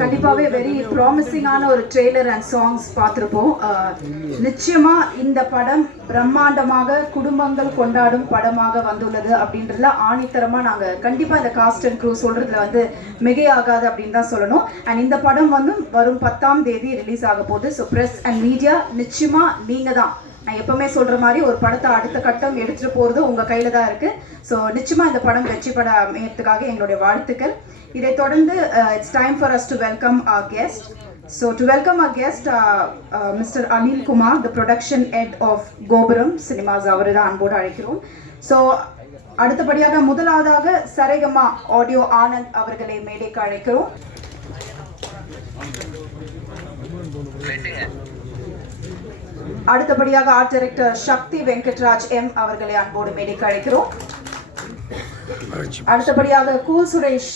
கண்டிப்பாகவே வெரி ப்ராமிசிங்கான ஒரு trailer and songs பார்த்துருப்போம். நிச்சயமாக இந்த படம் பிரம்மாண்டமாக குடும்பங்கள் கொண்டாடும் படமாக வந்துள்ளது அப்படின்றதுல ஆணித்தரமாக நாங்கள் கண்டிப்பாக இந்த காஸ்ட் அண்ட் க்ரூ சொல்கிறதுல வந்து மிகையாகாது அப்படின்னு தான் சொல்லணும். அண்ட் இந்த படம் வந்து வரும் 10ஆம் தேதி ரிலீஸ் ஆக போகுது. ஸோ ப்ரெஸ் அண்ட் மீடியா நிச்சயமாக நீங்கள் தான், நான் எப்பவுமே சொல்கிற மாதிரி ஒரு படத்தை அடுத்த கட்டம் எடுத்துகிட்டு போகிறது உங்கள் கையில் தான் இருக்குது. ஸோ நிச்சயமாக இந்த படம் வெற்றி பட அமையறதுக்காக எங்களுடைய வாழ்த்துக்கள். இதை தொடர்ந்து it's time for us to welcome our guest. So to welcome our guest mister Anil Kumar, the production head of Gopuram Cinemas, அவரை தான் அன்போடு அழைக்கிறோம். ஸோ அடுத்தபடியாக முதலாவதாக சரிகமா ஆடியோ ஆனந்த் அவர்களை மேடைக்கு அழைக்கிறோம். அடுத்தபடியாக ஆர்ட் டைரக்டர் சக்தி வெங்கட்ராஜ் எம் அவர்களை அன்போடு மேடைக்கு அழைக்கிறோம். அடுத்தபடியாக கூல் சுரேஷ்,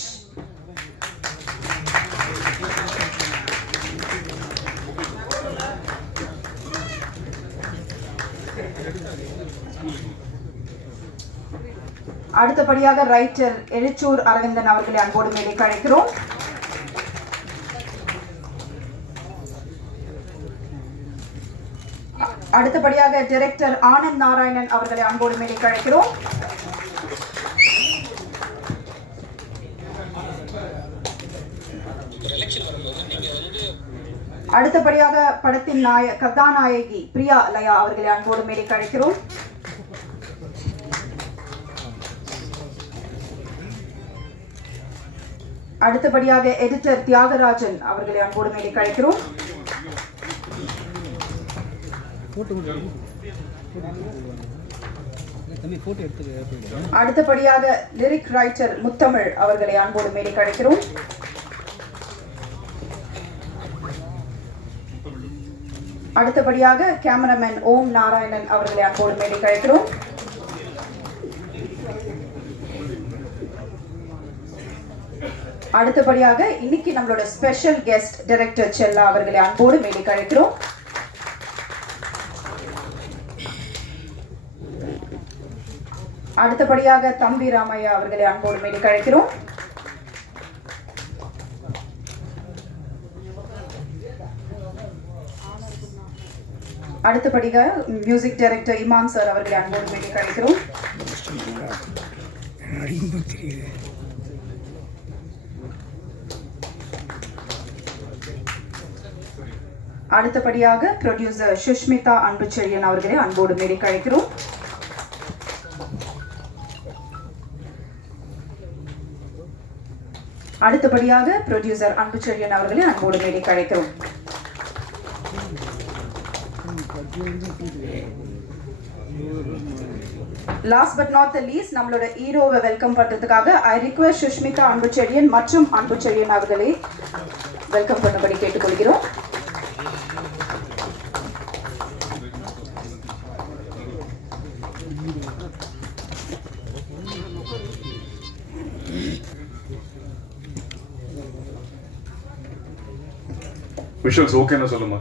அடுத்தபடியாக ரைட்டர் எழுச்சூர் அரவிந்தன் அவர்களை அன்போடு மேடைக்கு அழைக்கிறோம். அடுத்தபடியாக டைரக்டர் ஆனந்த் நாராயணன் அவர்களை அன்போடு மேடைக்கு அழைக்கிறோம். அடுத்தபடியாக படத்தின் கதாநாயகி பிரியா லயா அவர்களை அன்போடு மேடைக்கு அழைக்கிறோம். அடுத்தபடியாக எடிட்டர் தியாகராஜன் அவர்களை அன்போடு மேடைக்கு அழைக்கிறோம். அடுத்தபடியாக லிரிக் ரைட்டர் முத்தமிழ் அவர்களை அன்போடு மேடைக்கு அழைக்கிறோம். அடுத்தபடியாக கேமராமேன் ஓம் நாராயணன் அவர்களை அன்போடு மேடைக்கு அழைக்கிறோம். அடுத்தபடியாக இன்னைக்கு நம்மளோட ஸ்பெஷல் கெஸ்ட் டைரக்டர் செல்லா அவர்களை அன்போடு மேடைக்கு அழைக்கிறோம். அடுத்தபடியாக தம்பி ராமையா அவர்களை அன்போடு மேடைக்கு அழைக்கிறோம். அடுத்தபடியாக மியூசிக் டைரக்டர் இமான் சார் அவர்களை அன்போடு மேடைக்கு அழைக்கிறோம். அடுத்தபடியாக ப்ரொடியூசர் சுஷ்மிதா அன்புச்செழியன் அவர்களை அன்போடு மேடைக்கு அழைக்கிறோம். அடுத்தபடியாக ப்ரொடியூசர் அன்புச்செழியன் அவர்களை அன்போடு மேடைக்கு அழைக்கிறோம். Last but not the least, நம்மளோட ஹீரோவை வெல்கம் பண்றதுக்காக ஐ ரிக்வெஸ்ட் சுஷ்மிதா அன்புச்செழியன் மற்றும் அன்புச்செழியன் அவர்களை வெல்கம் பண்ணபடி கேட்டுக்கொள்கிறோம். விஷுவல்ஸ் ஓகேன்னு சொல்லுமா?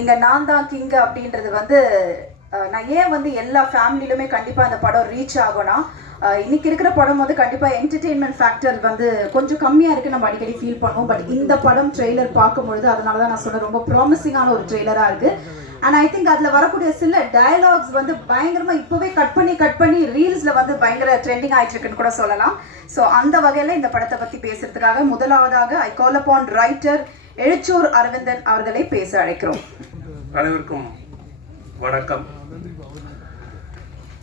இங்க நான் தான் கிங் அப்படின்றது வந்து நான் ஏன் வந்து எல்லா ஃபேமிலிலுமே கண்டிப்பா அந்த படம் ரீச் ஆகும்னா, இன்னைக்கு இருக்கிற படம் வந்து கண்டிப்பா என்டர்டெயின்மெண்ட் ஃபேக்டர் வந்து கொஞ்சம் கம்மியா இருக்கு, நம்ம அடிக்கடி ஃபீல் பண்ணுவோம். பட் இந்த படம் ட்ரெய்லர் பார்க்கும்பொழுது, அதனாலதான் நான் சொன்னேன், ரொம்ப ப்ராமிசிங்கான ஒரு ட்ரெய்லரா இருக்கு. அண்ட் ஐ திங்க் அதில் வரக்கூடிய சில டயலாக்ஸ் வந்து பயங்கரமாக இப்போவே கட் பண்ணி ரீல்ஸில் வந்து பயங்கர ட்ரெண்டிங் ஆகிட்டு இருக்குன்னு கூட சொல்லலாம். ஸோ அந்த வகையில் இந்த படத்தை பற்றி பேசுறதுக்காக முதலாவதாக ஐ கால் அப்பான் ரைட்டர் எழுச்சூர் அரவிந்தன் அவர்களை பேச அழைக்கிறோம். அனைவருக்கும் வணக்கம்.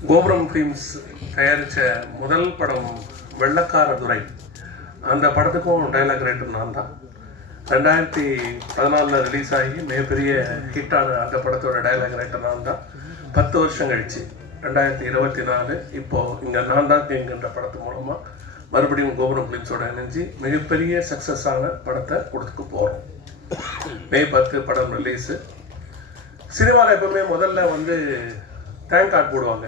கோபுரம் ஃபிலிம்ஸ் தயாரித்த முதல் படம் வெள்ளக்கார துரை, அந்த படத்துக்கும் டைலாக் ரைட்டர் நான் தான். 2014 ரிலீஸ் ஆகி மிகப்பெரிய ஹிட்டான அந்த படத்தோட டைலாக் ரைட்டர் நான் தான். 10 வருஷம் கழிச்சு 2024 இப்போது இங்கே நான் தான் கிங்குன்ற படத்து மூலமாக மறுபடியும் கோபுரம் ஃபிலிம்ஸோட இணைஞ்சு மிகப்பெரிய சக்ஸஸான படத்தை கொடுத்துக்க போகிறோம். May 10 படம் ரிலீஸு. சினிமாவில் எப்பவுமே முதல்ல வந்து தேங்க் கார்டு போடுவாங்க.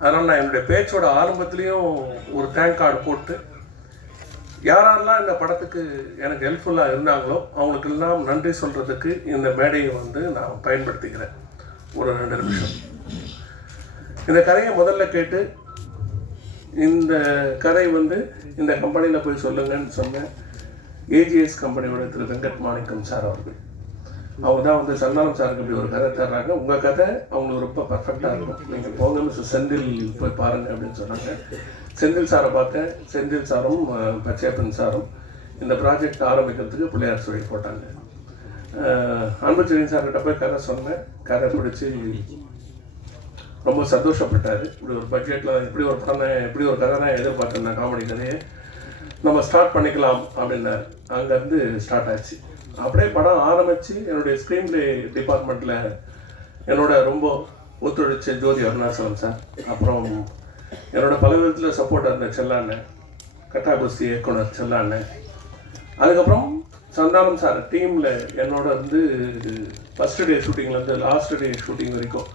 அதனால் நான் என்னுடைய பேச்சோட ஆரம்பத்துலேயும் ஒரு தேங்க் கார்டு போட்டு யாரெல்லாம் இந்த படத்துக்கு எனக்கு ஹெல்ப்ஃபுல்லாக இருந்தாங்களோ அவங்களுக்கெல்லாம் நன்றி சொல்கிறதுக்கு இந்த மேடையை வந்து நான் பயன்படுத்திக்கிறேன். ஒரு 2 நிமிஷம். இந்த கதையை முதல்ல கேட்டு இந்த கதை வந்து இந்த கம்பெனியில் போய் சொல்லுங்கன்னு சொன்ன ஏஜிஎஸ் கம்பெனியோட திரு வெங்கட் மாணிக்கம் சார் அவர்கள். அவங்க தான் வந்து சந்தானம் சாருக்கு இப்படி ஒரு கதை தர்றாங்க, உங்கள் கதை அவங்களுக்கு ரொம்ப பர்ஃபெக்டாக இருக்கும், நீங்கள் போங்க மிஸ்டர் செந்தில் போய் பாருங்கள் அப்படின்னு சொன்னாங்க. செந்தில் சாரை பார்த்தேன். செந்தில் சாரும் பச்சையப்பன் சாரும் இந்த ப்ராஜெக்ட் ஆரம்பிக்கிறதுக்கு பிள்ளையார் சொல்லி போட்டாங்க. அன்புச்செழியன் சார்கிட்ட போய் கதை சொன்னேன். கதை பிடிச்சி ரொம்ப சந்தோஷப்பட்டார். இப்படி ஒரு பட்ஜெட்டில் இப்படி ஒரு படம் இப்படி ஒரு கதை தான் எதிர்பார்த்துருந்தேன், காமெடி கதையை நம்ம ஸ்டார்ட் பண்ணிக்கலாம் அப்படின்னாரு. அங்கேருந்து ஸ்டார்ட் ஆச்சு. அப்படியே படம் ஆரம்பித்து என்னுடைய ஸ்க்ரீன் பிளே டிபார்ட்மெண்ட்டில் என்னோட ரொம்ப ஒத்துழைச்ச ஜோதி அருணாச்சலம் சார், அப்புறம் என்னோட பல விதத்தில் சப்போர்ட்டாக இருந்த செல்லாண்ணன், கட்டாபுஸ்தி இயக்குனர் செல்லாண்ணன், அதுக்கப்புறம் சந்தானம் சார் டீமில் என்னோட வந்து ஃபஸ்ட் டே ஷூட்டிங்லேருந்து லாஸ்ட் டே ஷூட்டிங் வரைக்கும்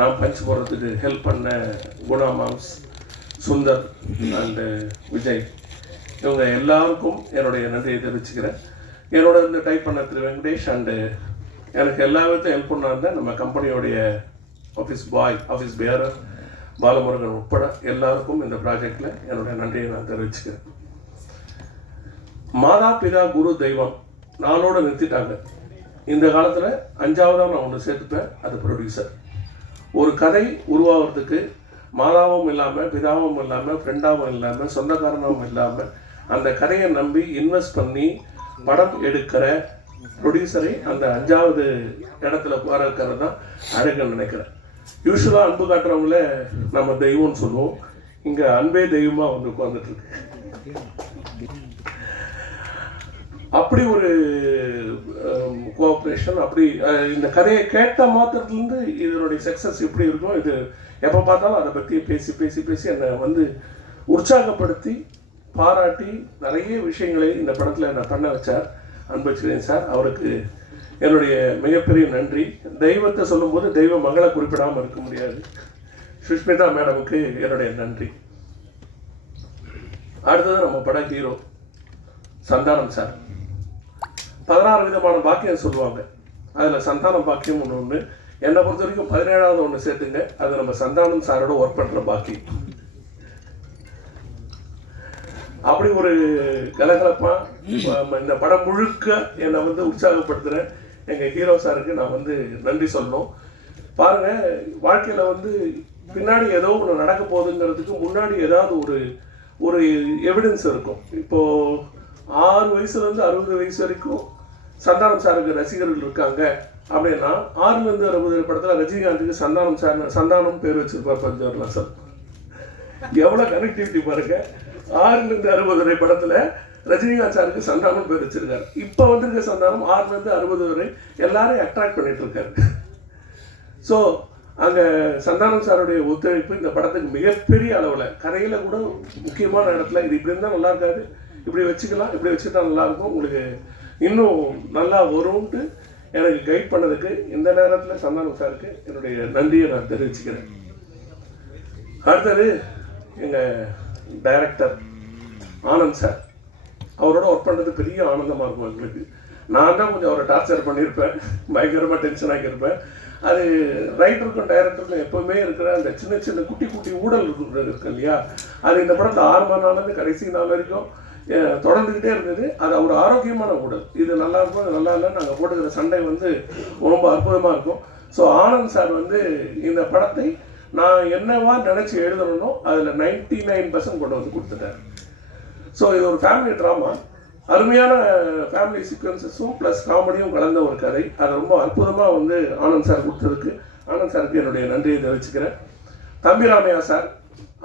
நான் பஞ்ச் போடுறதுக்கு ஹெல்ப் பண்ண குணா மாம்ஸ், சுந்தர் அண்டு விஜய், இவங்க எல்லாருக்கும் என்னுடைய நன்றியை தெரிவிச்சுக்கிறேன். என்னோட வந்து டைப் பண்ண திரு வெங்கடேஷ் அண்டு எனக்கு எல்லா விதத்தையும் ஹெல்ப் பண்ணாங்க நம்ம கம்பெனியோடைய ஆஃபீஸ் பாய், ஆஃபீஸ் பேரர் பாலமுருகன் உட்பட எல்லாருக்கும் இந்த ப்ராஜெக்டில் என்னுடைய நன்றியை நான் தெரிவிச்சுக்கிறேன். மாதா பிதா குரு தெய்வம் நாளோட நிறுத்திட்டாங்க. இந்த காலத்தில் 5ஆவதாக நான் ஒன்று சேர்த்துப்பேன், அது ப்ரொடியூசர். ஒரு கதை உருவாகிறதுக்கு மாதாவும் இல்லாமல், பிதாவும் இல்லாமல், ஃப்ரெண்டாகவும் இல்லாமல், சொந்தக்காரனாகவும் இல்லாமல் அந்த கதையை நம்பி இன்வெஸ்ட் பண்ணி படம் எடுக்கிற ப்ரொடியூசரை அந்த 5ஆவது இடத்துல உட்கார்றது தான் அழகுன்னு நினைக்கிறேன். யூஸ்வலாக அன்பு காட்டுறவங்கள நம்ம தெய்வம்னு சொல்லுவோம், இங்கே அன்பே தெய்வமாக வந்து உட்கார்ந்துட்டு இருக்கு. அப்படி ஒரு கோஆப்ரேஷன், அப்படி இந்த கதையை கேட்ட மாத்திரத்துலேருந்து இதனுடைய சக்ஸஸ் எப்படி இருக்கும், இது எப்போ பார்த்தாலும் அதை பற்றி பேசி பேசி பேசி என்னை வந்து உற்சாகப்படுத்தி பாராட்டி நிறைய விஷயங்களை இந்த படத்தில் என்னை பண்ண வச்சார் அன்புச்செழியன் சார். அவருக்கு என்னுடைய மிகப்பெரிய நன்றி. தெய்வத்தை சொல்லும்போது தெய்வ மகளை குறிப்பிடாமல் இருக்க முடியாது. சுஷ்மிதா மேடமுக்கு என்னுடைய நன்றி. அடுத்தது நம்ம பட ஹீரோ சந்தானம் சார். 16 விதமான பாக்கியம் சொல்லுவாங்க, அதில் சந்தானம் பாக்கியம் ஒன்று. என்னை பொறுத்த வரைக்கும் 17ஆவது ஒன்று சேர்த்துங்க, அது நம்ம சந்தானம் சாரோட ஒர்க் பண்ணுற பாக்கியம். அப்படி ஒரு கலகலப்பாக இந்த படம் முழுக்க என்னை வந்து உற்சாகப்படுத்துகிறேன் எங்கள் ஹீரோ சாருக்கு நான் வந்து நன்றி சொல்லணும். பாருங்கள், வாழ்க்கையில் வந்து பின்னாடி ஏதோ ஒன்று நடக்க போகுதுங்கிறதுக்கு முன்னாடி ஏதாவது ஒரு எவிடன்ஸ் இருக்கும். இப்போது 6 வயசுலேருந்து 60 வயசு வரைக்கும் சந்தானம் சாருக்கு ரசிகர்கள் இருக்காங்க அப்படின்னா 6லேருந்து 60 படத்தில் ரஜினிகாந்துக்கு சந்தானம் பேர் வச்சிருப்பார் பஞ்சவர்லாம் சார். எவ்வளோ கனெக்டிவிட்டி பாருங்க. 6லேருந்து 60 வரை படத்தில் ரஜினிகாந்த் சாருக்கு சந்தானம் பேர் வச்சிருக்காரு. இப்போ வந்திருக்க சந்தானம் 6லேருந்து 60 வரை எல்லாரையும் அட்ராக்ட் பண்ணிட்டு இருக்காரு. ஸோ அங்கே சந்தானம் சாருடைய ஒத்துழைப்பு இந்த படத்துக்கு மிகப்பெரிய அளவில், கதையில் கூட முக்கியமான இடத்துல இது இப்படி இருந்தால் நல்லா இருக்காது, இப்படி வச்சுக்கலாம், இப்படி வச்சுட்டா நல்லாயிருக்கும், உங்களுக்கு இன்னும் நல்லா வரும்ன்ட்டு எனக்கு கைட் பண்ணதுக்கு இந்த நேரத்தில் சந்தானம் சாருக்கு என்னுடைய நன்றியை நான் தெரிவிச்சுக்கிறேன். அடுத்தது எங்கள் டைரக்டர் ஆனந்த் சார். அவரோட ஒர்க் பண்ணுறது பெரிய ஆனந்தமாக இருக்கும் எங்களுக்கு. நான் தான் கொஞ்சம் அவரை டார்ச்சர் பண்ணியிருப்பேன், பயங்கரமாக டென்ஷன் ஆகியிருப்பேன். அது ரைட்டருக்கும் டைரக்டருக்கும் எப்போவுமே இருக்கிற அந்த சின்ன சின்ன குட்டி குட்டி ஊழல் இருக்கு இல்லையா, அது இந்த படத்தில் ஆரம்ப நாள்லேருந்து கடைசி நாள் வரைக்கும் தொடர்ந்துக்கிட்டே இருந்தது. அது ஒரு ஆரோக்கியமான ஊழல். இது நல்லா இருக்கும், அது நல்லா இல்லை, நாங்கள் போட்டுக்கிற சண்டை வந்து ரொம்ப அற்புதமாக இருக்கும். ஸோ ஆனந்த் சார் வந்து இந்த படத்தை நான் என்னவா நினச்சி எழுதணும்னோ அதில் 99% கொண்டு வந்து கொடுத்துட்டார். ஸோ இது ஒரு ஃபேமிலி ட்ராமா, அருமையான ஃபேமிலி சீக்வன்சஸும் ப்ளஸ் காமெடியும் கலந்த ஒரு கதை. அதை ரொம்ப அற்புதமாக வந்து ஆனந்த் சார் கொடுத்ததுக்கு ஆனந்த் சாருக்கு என்னுடைய நன்றியை தெரிவிச்சுக்கிறேன். தம்பி ராமையா சார்,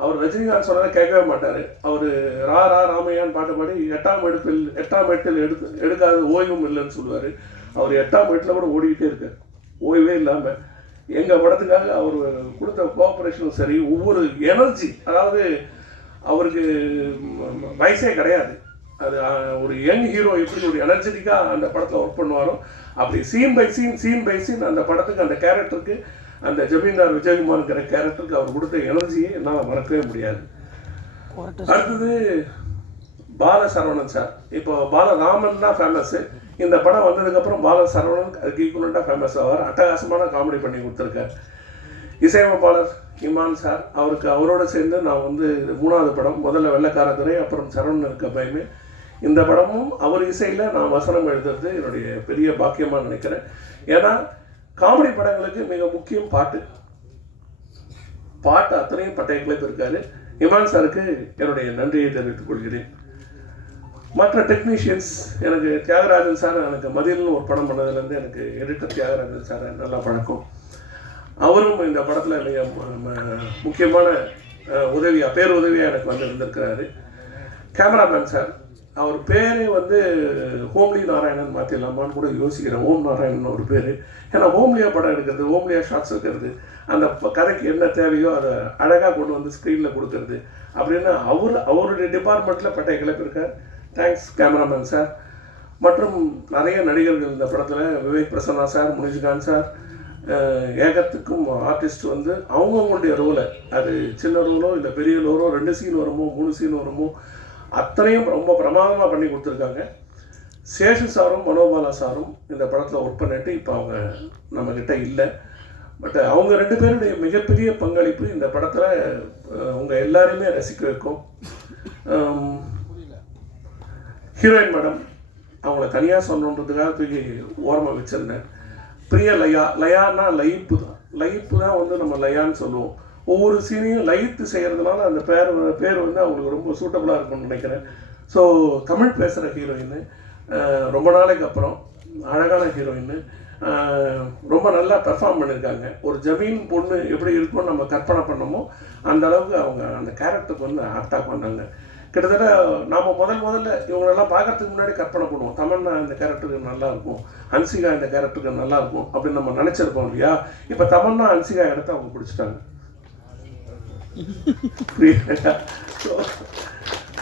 அவர் ரஜினிகாந்த் சொன்னதை கேட்கவே மாட்டார். அவர் ரா ராமையான்னு பாட்டு பாடி 8ஆம் எட்டில் எடுக்காத ஓய்வும் இல்லைன்னு சொல்லுவார். அவர் 8ஆம் எட்டில் கூட ஓடிக்கிட்டே இருக்கார், ஓய்வே இல்லாமல். எங்கள் படத்துக்காக அவர் கொடுத்த கோஆப்ரேஷனும் சரி, ஒவ்வொரு எனர்ஜி, அதாவது அவருக்கு வயசே கிடையாது. அது ஒரு யங் ஹீரோ எப்படி ஒரு எனர்ஜெட்டிக்காக அந்த படத்தில் ஒர்க் பண்ணுவாரோ அப்படி சீன் பை சீன் அந்த படத்துக்கு, அந்த கேரக்டருக்கு, அந்த ஜமீன்தார் விஜயகுமார்ங்கிற கேரக்டருக்கு அவர் கொடுத்த எனர்ஜியை என்னால் மறக்கவே முடியாது. அடுத்தது பால சரவணன் சார். இப்போ பாலராமன் தான் ஃபேமஸ்ஸு. இந்த படம் வந்ததுக்கப்புறம் பால சரவணன் அதுக்கு ஈக்குவலண்ட்டாக ஃபேமஸ் ஆவார். அட்டகாசமான காமெடி பண்ணி கொடுத்துருக்கார். இசையமைப்பாளர் இமான் சார், அவரோட சேர்ந்து நான் வந்து 3வது படம், முதல்ல வெள்ளைக்காரதுரை, அப்புறம் சரவணன் இருக்க பயமே. இந்த படமும் அவர் இசையில் நான் வசனம் எழுதுறது என்னுடைய பெரிய பாக்கியமாக நினைக்கிறேன். ஏன்னா காமெடி படங்களுக்கு மிக முக்கியம் பாட்டு அத்தனையும் பட்டய கிளப் இருக்காரு. இமான் சாருக்கு என்னுடைய நன்றியை தெரிவித்துக் கொள்கிறேன். மற்ற டெக்னீஷியன்ஸ், எனக்கு தியாகராஜன் சார், எனக்கு மதியல்னு ஒரு படம் பண்ணதுலேருந்து எனக்கு எடிட்டர் தியாகராஜன் சார் நல்லா பழக்கம். அவரும் இந்த படத்தில் மிக முக்கியமான பேருதவியாக எனக்கு வந்து இருந்திருக்கிறாரு. கேமராமேன் சார், அவர் பேரே வந்து ஹோம்லி நாராயணன் மாற்றிடலாமான்னு கூட யோசிக்கிறேன். ஓம் நாராயணன் ஒரு பேர். ஏன்னா ஹோம்லியாக படம் எடுக்கிறது, ஹோம்லியாக ஷார்ட்ஸ் எடுக்கிறது, அந்த கதைக்கு என்ன தேவையோ அதை அழகாக கொண்டு வந்து ஸ்க்ரீனில் கொடுக்கறது அப்படின்னு அவருடைய டிபார்ட்மெண்ட்டில் பட்டைய கிளப்பியிருக்கார். Thanks cameraman sir. மற்றும் நிறைய நடிகர்கள் இந்த படத்தில், விவேக் பிரசன்னா சார், முனிஷ்காந்த் சார், ஏகத்துக்கும் ஆர்டிஸ்ட் வந்து அவங்கவுங்களுடைய ரோலை, அது சின்ன ரோலோ இல்லை பெரிய ரோலோ, 2 சீன் வருமோ 3 சீன் வருமோ அத்தனையும் ரொம்ப பிரமாதமாக பண்ணி கொடுத்துருக்காங்க. சேஷு சாரும் மனோபாலா சாரும் இந்த படத்தில் ஒர்க் பண்ணிட்டு இப்போ அவங்க நம்மக்கிட்ட இல்லை. பட் அவங்க 2 பேருடைய மிகப்பெரிய பங்களிப்பு இந்த படத்தில் உங்கள் எல்லாரையுமே ரசிக்க வைக்கும். ஹீரோயின் மேடம், அவங்கள தனியாக சொன்னன்றதுக்காக தூக்கி ஓரமாக வச்சுருந்தேன். பிரிய லயான்னா லயிப்பு தான் வந்து நம்ம லயான்னு சொல்லுவோம். ஒவ்வொரு சீனையும் லயித்து செய்கிறதுனால அந்த பேர் வந்து அவங்களுக்கு ரொம்ப சூட்டபுளாக இருக்கும்னு நினைக்கிறேன். ஸோ தமிழ் பேசுகிற ஹீரோயின், ரொம்ப நாளைக்கு அப்புறம் அழகான ஹீரோயின், ரொம்ப நல்லா பெர்ஃபார்ம் பண்ணியிருக்காங்க. ஒரு ஜமீன் பொண்ணு எப்படி இருக்கும்னு நம்ம கற்பனை பண்ணமோ அந்த அளவுக்கு அவங்க அந்த கேரக்டருக்கு வந்து ஆப்டாக பண்ணாங்க. கிட்டத்தட்ட நாம் முதல்ல இவங்களெல்லாம் பார்க்கறதுக்கு முன்னாடி கற்பனை பண்ணுவோம், தமன்னா இந்த கேரக்டருக்கு நல்லா இருக்கும், ஹன்சிகா இந்த கேரக்டருக்கு நல்லா இருக்கும் அப்படின்னு நம்ம நினச்சிருப்போம் இல்லையா. இப்போ தமன்னா ஹன்சிகா இடத்த அவங்க பிடிச்சிட்டாங்க.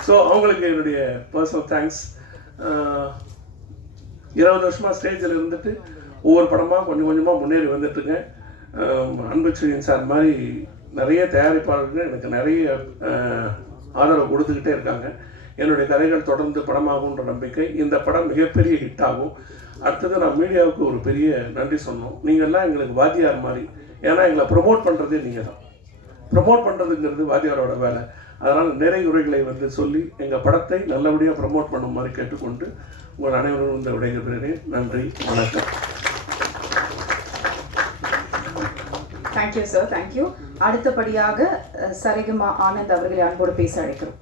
ஸோ அவங்களுக்கு என்னுடைய பர்சனல் தேங்க்ஸ். 20 வருஷமாக ஸ்டேஜில் இருந்துட்டு ஒவ்வொரு படமாக கொஞ்சம் கொஞ்சமாக முன்னேறி வந்துட்டுருங்க. அன்புச்செழியன் சார் மாதிரி நிறைய தயாரிப்பாளர்கள் எனக்கு நிறைய ஆதரவு கொடுத்துக்கிட்டே இருக்காங்க. என்னுடைய கதைகள் தொடர்ந்து படமாகுன்ற நம்பிக்கை. இந்த படம் மிகப்பெரிய ஹிட் ஆகும். அடுத்தது நான் மீடியாவுக்கு ஒரு பெரிய நன்றி சொன்னோம். நீங்கள்லாம் எங்களுக்கு வாத்தியார் மாதிரி. ஏன்னா எங்களை ப்ரொமோட் பண்ணுறதே நீங்கள் தான். ப்ரமோட் பண்ணுறதுங்கிறது வாத்தியாரோட வேலை. அதனால் நிறைவுரைகளை வந்து சொல்லி எங்கள் படத்தை நல்லபடியாக ப்ரமோட் பண்ணும் மாதிரி கேட்டுக்கொண்டு உங்கள் அனைவரும் இந்த விடைபெறுகிறேன். நன்றி, வணக்கம். Thank you sir, thank you. அடுத்தபடியாக சரிகமா ஆனந்த் அவர்களை அன்போடு பேச அழைக்கிறோம்.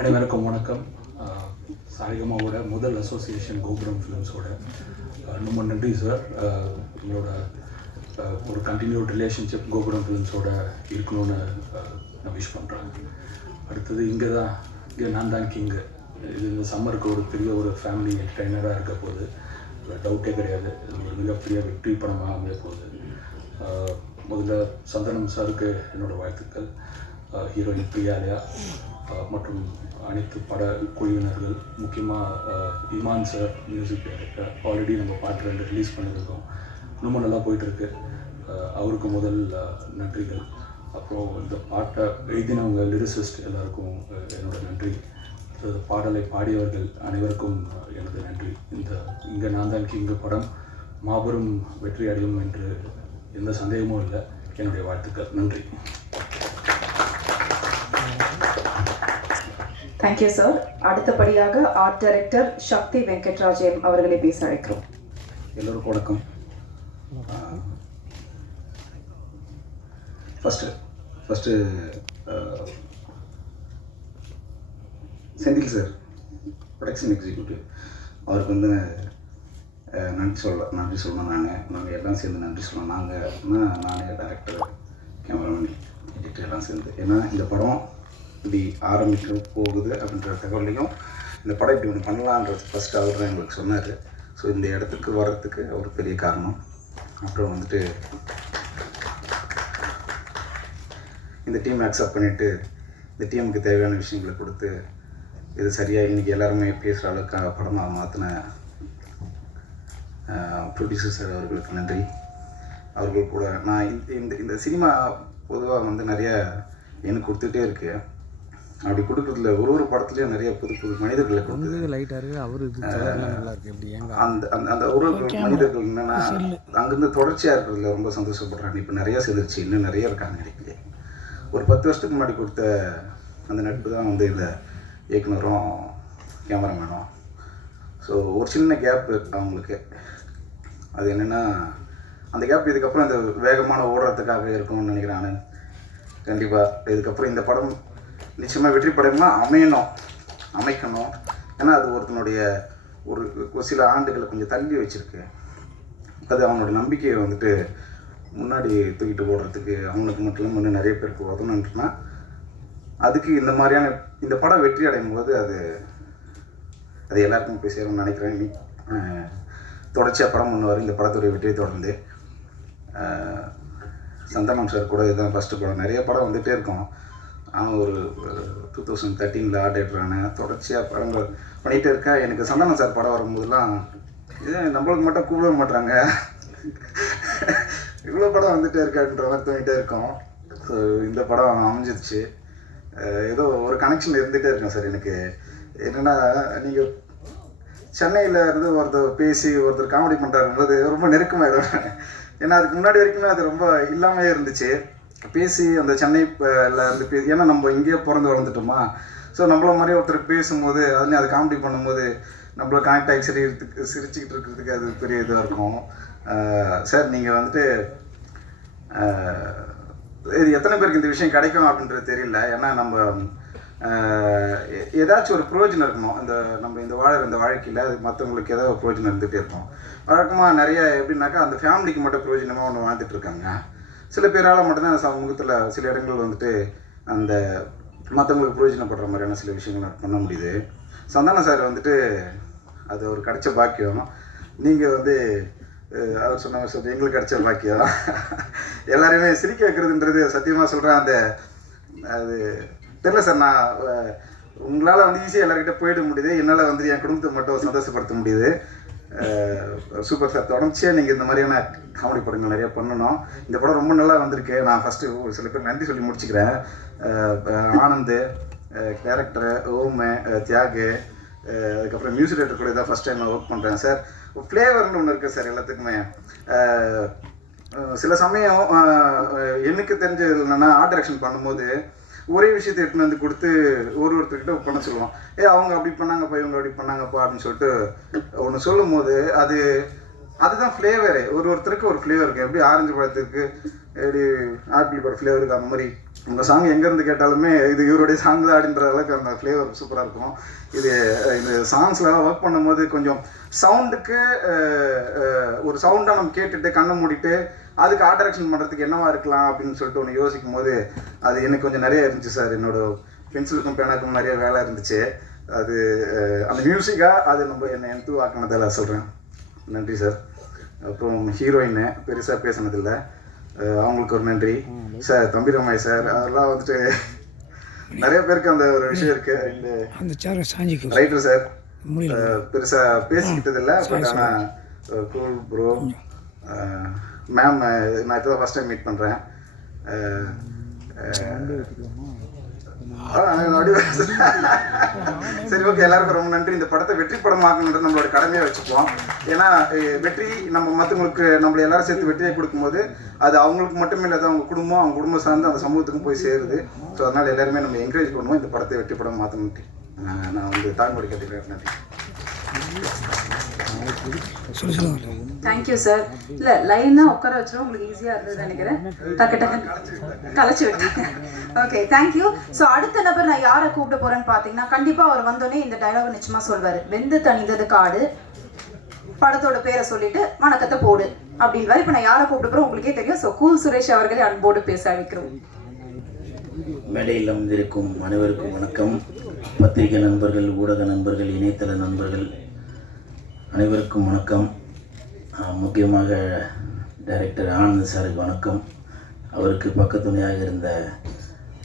அனைவருக்கும் வணக்கம். சரிகமாவோட முதல் அசோசியேஷன் கோபுரம் ஃபிலிம்ஸோட ரொம்ப நன்றி சார். உங்களோட ஒரு கண்டினியூட் ரிலேஷன்ஷிப் கோபுரம் ஃபிலிம்ஸோட இருக்கணும்னு நான் விஷ் பண்ணுறேன். அடுத்தது இங்கே நான் தான் கிங்கு. இது இந்த சம்மருக்கு ஒரு பெரிய ஒரு ஃபேமிலி ட்ரெயினராக இருக்க போகுது, டவுட்டே கிடையாது. இது ஒரு மிகப்பெரிய வெற்றி படமாக அமைய போகுது. முதல்ல சந்தனம் சாருக்கு என்னோடய வாழ்த்துக்கள், ஹீரோயின் பிரியாலயா மற்றும் அனைத்து பட குழுவினர்கள், முக்கியமாக Imman sir music director. Already நம்ம பாட்டு 2 ரிலீஸ் பண்ணியிருக்கோம், ரொம்ப நல்லா போயிட்டுருக்கு. அவருக்கு முதல் நன்றிகள். அப்புறம் இந்த பாட்டை எழுதினவங்க லிரிசிஸ்ட் எல்லாருக்கும் என்னோட நன்றி. பாடலை பாடியவர்கள் அனைவருக்கும் எனது நன்றி. இங்கே நான் தான் கிங்கு படம் மாபெரும் வெற்றி அடையும் என்று எந்த சந்தேகமும் இல்லை. என்னுடைய வாழ்த்துக்கள். நன்றி. Thank you sir. அடுத்தபடியாக ஆர்ட் டைரக்டர் சக்தி வெங்கட்ராஜன் அவர்களை பேச அழைக்கிறோம். எல்லோருக்கும் வணக்கம். First Senthil sir, production executive, அவருக்கு வந்து நன்றி சொல்லணும். நாங்கள் எல்லாம் சேர்ந்து நன்றி சொல்லணும். நானே டைரக்டர், கேமராமேன், எடிட்டர் எல்லாம் சேர்ந்து. ஏன்னா இந்த படம் இப்படி ஆரம்பிக்க போகுது அப்படின்ற தகவலையும், இந்த படம் இப்படி ஒன்று பண்ணலான்றது ஃபஸ்ட்டு அவர் தான் எங்களுக்கு சொன்னார். ஸோ இந்த இடத்துக்கு வர்றதுக்கு அவர் பெரிய காரணம். அப்புறம் வந்துட்டு இந்த டீம் அக்செப்ட் பண்ணிவிட்டு இந்த டீமுக்கு தேவையான விஷயங்களை கொடுத்து இது சரியாக இன்றைக்கி எல்லாருமே பேசுகிற அளவுக்கு படமாக மாற்றின ப்ரொடியூசர் சார் அவர்களுக்கு நன்றி. அவர்கள் கூட நான் இந்த சினிமா பொதுவாக வந்து நிறைய எனக்கு கொடுத்துட்டே இருக்கு. அப்படி கொடுக்குறதுல ஒரு படத்துலையும் நிறைய புது புது மனிதர்களை கொடுக்குது. லைட்டாக இருக்குது அவரு நல்லா இருக்கு எப்படி ஏங்க அந்த அந்த அந்த ஒரு மனிதர்கள் என்னென்னா அங்கேருந்து தொடர்ச்சியாக இருக்கிறதுல ரொம்ப சந்தோஷப்படுறாங்க. இப்போ நிறையா சேர்ந்துருச்சு, இன்னும் நிறைய இருக்காங்க நடிப்பு. ஒரு 10 வருஷத்துக்கு முன்னாடி கொடுத்த அந்த நட்பு தான் வந்து இந்த இயக்குனரும் கேமராமேனும். ஸோ ஒரு சின்ன கேப் அவங்களுக்கு. அது என்னென்னா அந்த கேப் இதுக்கப்புறம் இந்த வேகமான ஓடுறதுக்காக இருக்கும்னு நினைக்கிறேன் நான். கண்டிப்பாக இதுக்கப்புறம் இந்த படம் நிச்சயமாக வெற்றி படமாக அமைக்கணும். ஏன்னா அது ஒருத்தனுடைய ஒரு சில ஆண்டுகளை கொஞ்சம் தள்ளி வச்சுருக்கு. அது அவனோட நம்பிக்கையை வந்துட்டு முன்னாடி தூக்கிட்டு ஓடுறதுக்கு அவனுக்கு மட்டும் இல்லாமல் இன்னும் நிறைய பேருக்கு உதவணுன்ட்டுனா அதுக்கு இந்த மாதிரியான இந்த படம் வெற்றி அடையும் போது அது எல்லாருக்கும் போய் சேரும்னு நினைக்கிறேன். தொடர்ச்சியாக படம் முன்னே இந்த படத்துடைய வெற்றியை தொடர்ந்து சந்தானம் சார் கூட இதுதான் ஃபஸ்ட்டு படம். நிறைய படம் வந்துகிட்டே இருக்கும். ஆனால் ஒரு 2013 ஆர்டேட்டரான தொடர்ச்சியாக படங்கள் பண்ணிகிட்டே இருக்கேன். எனக்கு சந்தானம் சார் படம் வரும்போதெல்லாம் இது நம்மளுக்கு மட்டும் கூப்பிட மாட்டாங்க, இவ்வளோ படம் வந்துகிட்டே இருக்கான்ற மாதிரி தோணிகிட்டே இருக்கும். ஸோ இந்த படம் அமைஞ்சிருச்சு. ஏதோ ஒரு கனெக்ஷன் இருந்துகிட்டே இருக்கும் சார். எனக்கு என்னென்னா நீங்கள் சென்னையில் இருந்து ஒருத்தர் பேசி ஒருத்தர் காமெடி பண்ணுறாருன்றது ரொம்ப நெருக்கமாகிடும். ஏன்னா அதுக்கு முன்னாடி வரைக்குமே அது ரொம்ப இல்லாமல் இருந்துச்சு. பேசி அந்த சென்னையில் இருந்து ஏன்னா நம்ம இங்கேயே பிறந்து வளர்ந்துட்டோமா. ஸோ நம்மள மாதிரி ஒருத்தர் பேசும்போது அதுலேயும் அது காமெடி பண்ணும்போது நம்மள கனெக்ட் ஆகி சிரிச்சுக்கிட்டு இருக்கிறதுக்கு அது பெரிய இதாக இருக்கும். சார் நீங்கள் வந்துட்டு இது எத்தனை பேருக்கு இந்த விஷயம் கிடைக்கும் அப்படின்றது தெரியல. ஏன்னா நம்ம ஏதாச்சும் ஒரு பிரயோஜனம் இருக்கணும். நம்ம இந்த வாழ்க்கையில் அது மற்றவங்களுக்கு ஏதாவது ஒரு பிரயோஜனம் இருந்துகிட்டே இருக்கும். வழக்கமாக நிறைய எப்படின்னாக்கா அந்த ஃபேமிலிக்கு மட்டும் பிரயோஜனமாக ஒன்று வாழ்ந்துட்டு இருக்காங்க. சில பேரால் மட்டும்தான் சமூகத்தில் சில இடங்கள் வந்துட்டு அந்த மற்றவங்களுக்கு பிரயோஜனப்படுற மாதிரியான சில விஷயங்கள் பண்ண முடியுது. சந்தானம் சார் வந்துட்டு அது ஒரு கிடைச்ச பாக்கியம். நீங்கள் வந்து அவர் சொன்ன சார் எங்களுக்கு கிடைச்ச பாக்கியம். எல்லாரையுமே சிரிக்க வைக்கிறதுன்றது சத்தியமாக சொல்கிறேன். அது தெரியல சார். நான் உங்களால் வந்து ஈஸியாக எல்லாருக்கிட்ட போயிட முடியுது. என்னால் வந்து என் குடும்பத்தை மட்டும் சந்தோஷப்படுத்த முடியுது. Super sir. தொடர்ச்சியாக நீங்கள் இந்த மாதிரியான காமெடி படங்கள் நிறையா பண்ணணும். இந்த படம் ரொம்ப நல்லா வந்திருக்கு. நான் ஃபஸ்ட்டு ஒரு சில பேர் நன்றி சொல்லி முடிச்சுக்கிறேன். ஆனந்த், கேரக்டரு, ஓமு, தியாகு, அதுக்கப்புறம் மியூசிக் டைரக்டர் கூட இதான் ஃபஸ்ட் டைம் நான் ஒர்க் பண்ணுறேன் சார். ஃப்ளேவர்னு ஒன்று இருக்குது சார் எல்லாத்துக்குமே. சில சமயம் எனக்கு தெரிஞ்சது என்னென்னா ஆர்ட் டைரக்ஷன் பண்ணும்போது ஒரே விஷயத்தை எடுத்துன்னு வந்து கொடுத்து ஒருத்தர்கிட்ட பண்ண சொல்லுவோம். அவங்க அப்படி பண்ணாங்கப்பா, இவங்க அப்படி பண்ணாங்கப்பா அப்படின்னு சொல்லிட்டு ஒன்று சொல்லும் போது அதுதான் ஃப்ளேவரு. ஒருத்தருக்கு ஒரு ஃப்ளேவர் இருக்குது. எப்படி ஆரஞ்சு பழத்துக்கு எப்படி ஆப்பிள் பழ ஃப்ளேவர் இருக்குது, அந்த மாதிரி இந்த சாங் எங்கேருந்து கேட்டாலுமே இது இவருடைய சாங் தான் அப்படின்ற அளவுக்கு அந்த ஃப்ளேவர் சூப்பராக இருக்கும். இந்த சாங்ஸ்லாம் ஒர்க் பண்ணும்போது கொஞ்சம் சவுண்டுக்கு ஒரு சவுண்டாக நம்ம கேட்டுட்டு கண்ணை மூடிட்டு அதுக்கு ஆர்ட் டைரக்ஷன் பண்ணுறதுக்கு என்னவா இருக்கலாம் அப்படின்னு சொல்லிட்டு ஒன்று யோசிக்கும் போது அது எனக்கு கொஞ்சம் நிறைய இருந்துச்சு சார். என்னோடய பென்சிலுக்கும் பேனாக்கும் நிறைய வேலை இருந்துச்சு. அது அந்த மியூசிக்காக அது நம்ம என்னை என்து ஆக்கினதில் சொல்கிறேன். நன்றி சார். அப்புறம் ஹீரோயின் பெருசாக பேசினதில்லை, அவங்களுக்கு ஒரு நன்றி சார். தம்பிராமாய் சார் அதெல்லாம் வந்துட்டு நிறைய பேருக்கு அந்த ஒரு விஷயம் இருக்குது. ரைட்டர் சார் பெருசாக பேசிக்கிட்டதில்லை. பட் ஆனால் கூல் ப்ரோ. மேம் நான் இப்போ தான் ஃபஸ்ட் டைம் மீட் பண்ணுறேன். சரி, ஓகே. எல்லாருக்கும் ரொம்ப நன்றி. இந்த படத்தை வெற்றி படமாக்கணுன்றது நம்மளோட கடமையை வச்சுப்போம். ஏன்னா வெற்றி நம்ம மற்றவங்களுக்கு நம்மளை எல்லாரும் சேர்த்து வெற்றியை கொடுக்கும்போது அது அவங்களுக்கு மட்டுமே இல்லாத அவங்க குடும்பம் சார்ந்து அந்த சமூகத்துக்கும் போய் சேருது. ஸோ அதனால் எல்லாருமே நம்ம என்கரேஜ் பண்ணுவோம் இந்த படத்தை வெற்றி படம் மாற்றணுன்ட்டு நான் வந்து தாழ்மொழி கற்றுக்கிறேன். நன்றி. Thank you sir. இல்லை லைனாக உட்கார வச்சிடும் உங்களுக்கு ஈஸியாக இருந்தது நினைக்கிறேன். டக்கு கலைச்சி விட்டேன். Okay, thank you. ஸோ அடுத்த நபர் நான் யாரை கூப்பிட போகிறேன்னு பார்த்தீங்கன்னா கண்டிப்பாக அவர் வந்தோடனே இந்த டைலாக் நிச்சயமாக சொல்வார். வெந்து தணிந்தது காடு, படத்தோட பேரை சொல்லிட்டு வணக்கத்தை போடு அப்படின்னு. இப்போ நான் யாரை கூப்பிட போகிறோம் உங்களுக்கே தெரியும். ஸோ கூல் சுரேஷ் அவர்களே அன்போடு பேச அழைக்கிறோம். மேடையில் அமர்ந்திருக்கும் அனைவருக்கும் வணக்கம். பத்திரிகை நண்பர்கள், ஊடக நண்பர்கள், இணையதள நண்பர்கள் அனைவருக்கும் வணக்கம். முக்கியமாக டைரக்டர் ஆனந்த் சாருக்கு வணக்கம். அவருக்கு பக்கத்துணையாக இருந்த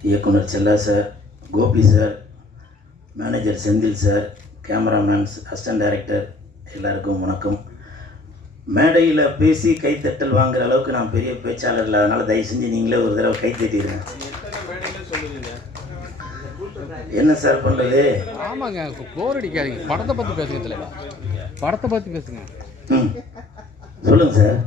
இயக்குனர் Chella sir, Gopi sir, manager Senthil sir, cameraman, assistant director எல்லாருக்கும் வணக்கம். மேடையில் பேசி கைத்தட்டல் வாங்குகிற அளவுக்கு நான் பெரிய பேச்சாளர் இல்லை. அதனால் தயவு செஞ்சு நீங்களே ஒரு தடவை கைத்தட்டிடுங்க. என்ன சார் பண்ணுறது? ஆமாங்க, போர் அடிக்காதீங்க. படத்தை பற்றி பேசுங்க தலைவா, படத்தை பற்றி பேசுங்க. ம் சொல்லுங்கள் சார்.